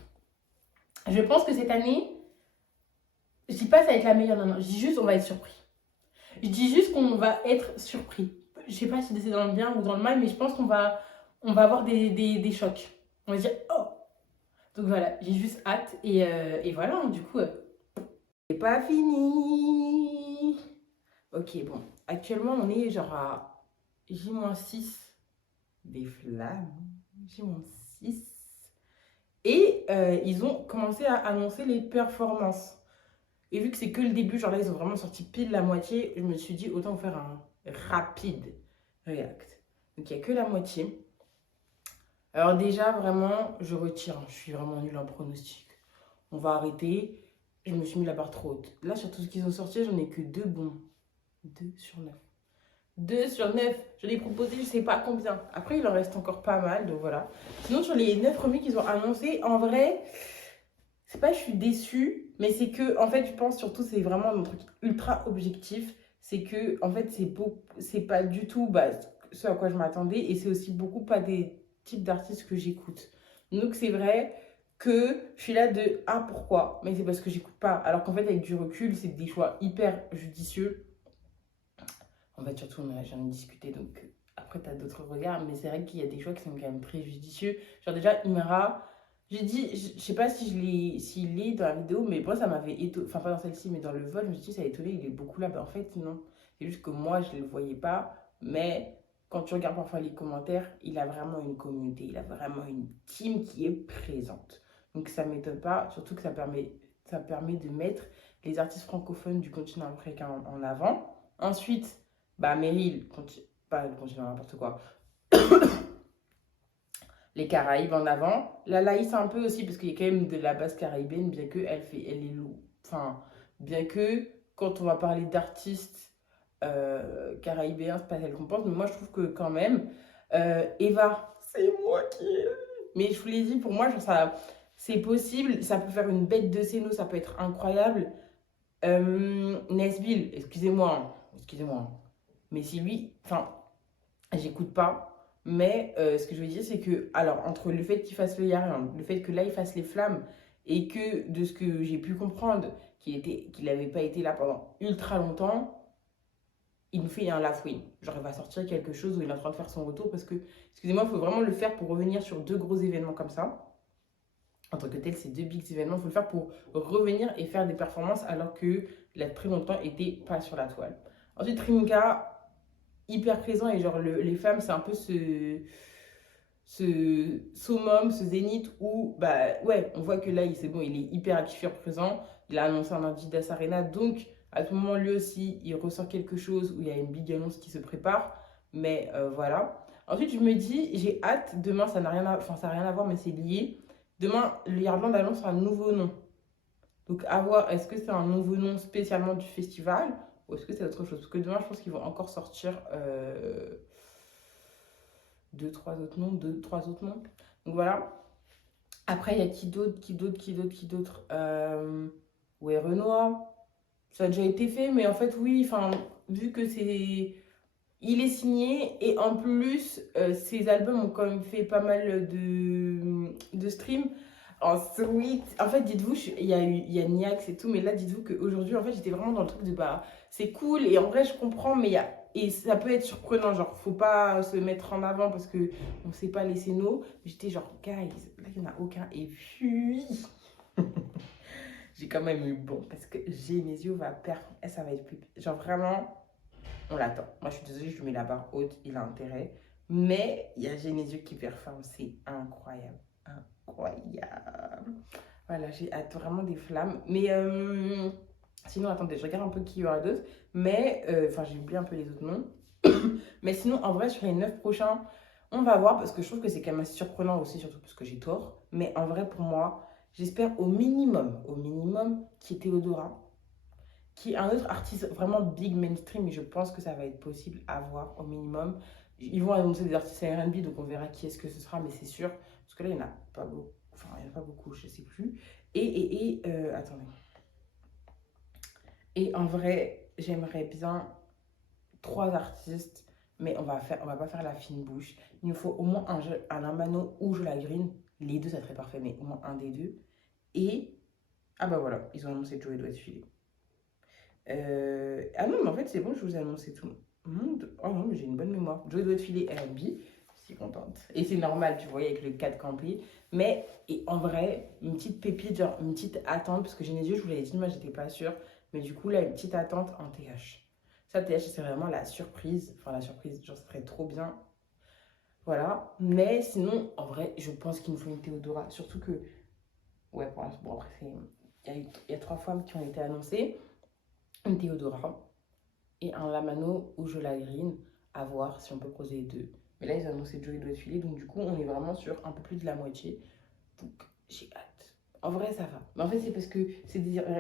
Je pense que cette année, je dis pas ça va être la meilleure, non, je dis juste on va être surpris. Je dis juste qu'on va être surpris. Je sais pas si c'est dans le bien ou dans le mal, mais je pense qu'on va avoir des chocs. On va dire oh. Donc voilà, j'ai juste hâte et voilà, du coup, c'est pas fini. Ok, bon, actuellement on est genre à J-6 des flammes. J-6. Et ils ont commencé à annoncer les performances. Et vu que c'est que le début, genre là, ils ont vraiment sorti pile la moitié, je me suis dit, autant faire un rapide react. Donc, il n'y a que la moitié. Alors déjà, vraiment, je retire. Je suis vraiment nulle en pronostic. On va arrêter. Je me suis mis la barre trop haute. Là, sur tout ce qu'ils ont sorti, j'en ai que 2 bons. 2 sur 9. 2 sur 9. Je l'ai proposé, je sais pas combien. Après, il en reste encore pas mal, donc voilà. Sinon, sur les 9 premiers qu'ils ont annoncés, en vrai, c'est pas je suis déçue, mais c'est que, en fait, je pense surtout, c'est vraiment un truc ultra objectif. C'est que, en fait, c'est pas du tout ce à quoi je m'attendais. Et c'est aussi beaucoup pas des types d'artistes que j'écoute. Donc, c'est vrai que je suis là de ah, pourquoi? Mais c'est parce que j'écoute pas. Alors qu'en fait, avec du recul, c'est des choix hyper judicieux. En fait, surtout, j'en ai discuté, donc après, tu as d'autres regards. Mais c'est vrai qu'il y a des choix qui sont quand même très judicieux. Genre, déjà, Imara. J'ai dit, je sais pas s'il est dans la vidéo, mais moi ça m'avait étonné, enfin pas dans celle-ci, mais dans le vol, je me suis dit ça a étonné, il est beaucoup là. Ben, en fait, non. C'est juste que moi je ne le voyais pas, mais quand tu regardes parfois les commentaires, il a vraiment une communauté, il a vraiment une team qui est présente. Donc ça m'étonne pas, surtout que ça permet de mettre les artistes francophones du continent africain en avant. Ensuite, bah Meryl, pas le continent n'importe quoi. les Caraïbes en avant. La Laïs un peu aussi, parce qu'il y a quand même de la base caribéenne, bien que elle est lourde. Enfin, bien que quand on va parler d'artistes caribéens, c'est pas celle qu'on pense, mais moi je trouve que quand même, Eva, c'est moi qui ai... Mais je vous l'ai dit, pour moi, genre, ça, c'est possible, ça peut faire une bête de scéno, ça peut être incroyable. Nesbill, excusez-moi, hein, excusez-moi, hein. Mais si lui, enfin, j'écoute pas. Mais ce que je veux dire, c'est que, alors, entre le fait qu'il fasse le Yarian, le fait que là, il fasse les flammes, et que, de ce que j'ai pu comprendre, qu'il n'avait pas été là pendant ultra longtemps, il nous fait un lafouine. Genre, il va sortir quelque chose où il est en train de faire son retour, parce que, excusez-moi, il faut vraiment le faire pour revenir sur deux gros événements comme ça. En tant que tel, c'est deux big événements, il faut le faire pour revenir et faire des performances, alors que il a très longtemps été pas sur la toile. Ensuite, Rimka, hyper présent, et genre les femmes c'est un peu ce summum, ce zénith où bah ouais on voit que là c'est bon, il est hyper actif, hyper présent, il a annoncé un Adidas Arena, donc à tout moment lui aussi il ressort quelque chose où il y a une big annonce qui se prépare, mais voilà. Ensuite je me dis j'ai hâte, demain ça n'a rien à, enfin, ça n'a rien à voir mais c'est lié, demain le Yardland annonce un nouveau nom, donc à voir est-ce que c'est un nouveau nom spécialement du festival ou est-ce que c'est autre chose? Parce que demain, je pense qu'ils vont encore sortir deux, trois autres noms. Deux, trois autres noms. Donc voilà. Après, il y a qui d'autre ouais, Renoir. Ça a déjà été fait, mais en fait, oui, enfin, vu que c'est... Il est signé et en plus, ses albums ont quand même fait pas mal de streams. Ensuite, en fait, dites-vous, il y a Niax et tout, mais là, dites-vous qu'aujourd'hui, en fait, j'étais vraiment dans le truc de bah, c'est cool et en vrai, je comprends, mais il y a. Et ça peut être surprenant, genre, faut pas se mettre en avant parce que on sait pas laisser nos. J'étais genre, guys, là, il n'y en a aucun. Et puis, j'ai quand même eu bon parce que Genesio va perdre. Et ça va être plus. Genre, vraiment, on l'attend. Moi, je suis désolée, je lui mets la barre haute, il a intérêt. Mais il y a Genesio qui performe, c'est incroyable. Incroyable. Voilà, j'ai hâte vraiment des flammes. Mais sinon, attendez, je regarde un peu qui y aura d'autres. Mais, enfin, j'ai oublié un peu les autres noms. Mais sinon, en vrai, sur les 9 prochains, on va voir parce que je trouve que c'est quand même assez surprenant aussi, surtout parce que j'ai tort. Mais en vrai, pour moi, j'espère au minimum, qui est Théodora, qui est un autre artiste vraiment big mainstream. Et je pense que ça va être possible à voir au minimum. Ils vont annoncer des artistes R&B, donc on verra qui est-ce que ce sera, mais c'est sûr. Parce que là, il n'y en a pas beaucoup. Enfin, il n'y en a pas beaucoup, je ne sais plus. Attendez. Et en vrai, j'aimerais bien trois artistes, mais on va pas faire la fine bouche. Il nous faut au moins un Lamano ou Jola Green. Les deux, ça serait parfait, mais au moins un des deux. Et, ah bah voilà, ils ont annoncé Joey doit filer. Ah non, mais en fait, c'est bon, je vous ai annoncé tout le monde. Oh non, mais j'ai une bonne mémoire. Joey doit filer R&B, je suis contente. Et c'est normal, tu vois, avec le 4 campé. Mais, et en vrai, une petite pépite, genre une petite attente, parce que Genesio, je vous l'avais dit, moi, j'étais pas sûre. Mais du coup, là, une petite attente en TH. Ça, TH, c'est vraiment la surprise. Enfin, la surprise, genre, ça serait trop bien. Voilà. Mais sinon, en vrai, je pense qu'il nous faut une Théodora. Surtout que, ouais, pour l'instant, bon, après, il y a trois femmes qui ont été annoncées. Une Théodora et un Lamano ou Jola Green, à voir si on peut creuser les deux. Mais là, ils ont annoncé Joey doit filer, donc du coup, on est vraiment sur un peu plus de la moitié. Donc, j'ai hâte. En vrai, ça va. Mais en fait, c'est parce que,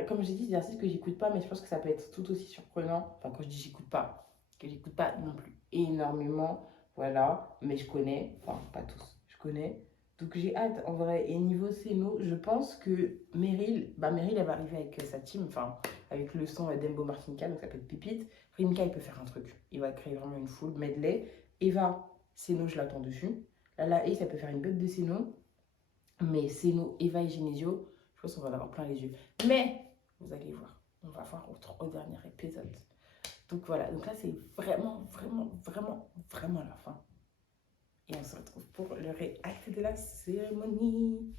comme j'ai dit, des artistes que j'écoute pas, mais je pense que ça peut être tout aussi surprenant. Enfin, quand je dis j'écoute pas, que j'écoute pas non plus énormément, voilà. Mais je connais, enfin, pas tous, je connais. Donc j'ai hâte en vrai. Et niveau Céno, je pense que Meryl, elle va arriver avec sa team, enfin avec le son d'Embo Martinka, donc ça peut être Pépite. Rimka, il peut faire un truc. Il va créer vraiment une full medley. Eva, Céno, je l'attends dessus. Lala, ça peut faire une bête de Céno. Mais Céno, Eva et Genesio, je pense qu'on va en avoir plein les yeux. Mais, vous allez voir, on va voir au dernier épisode. Donc voilà, donc là c'est vraiment, vraiment, vraiment, vraiment la fin. Et on se retrouve pour le réact de la cérémonie.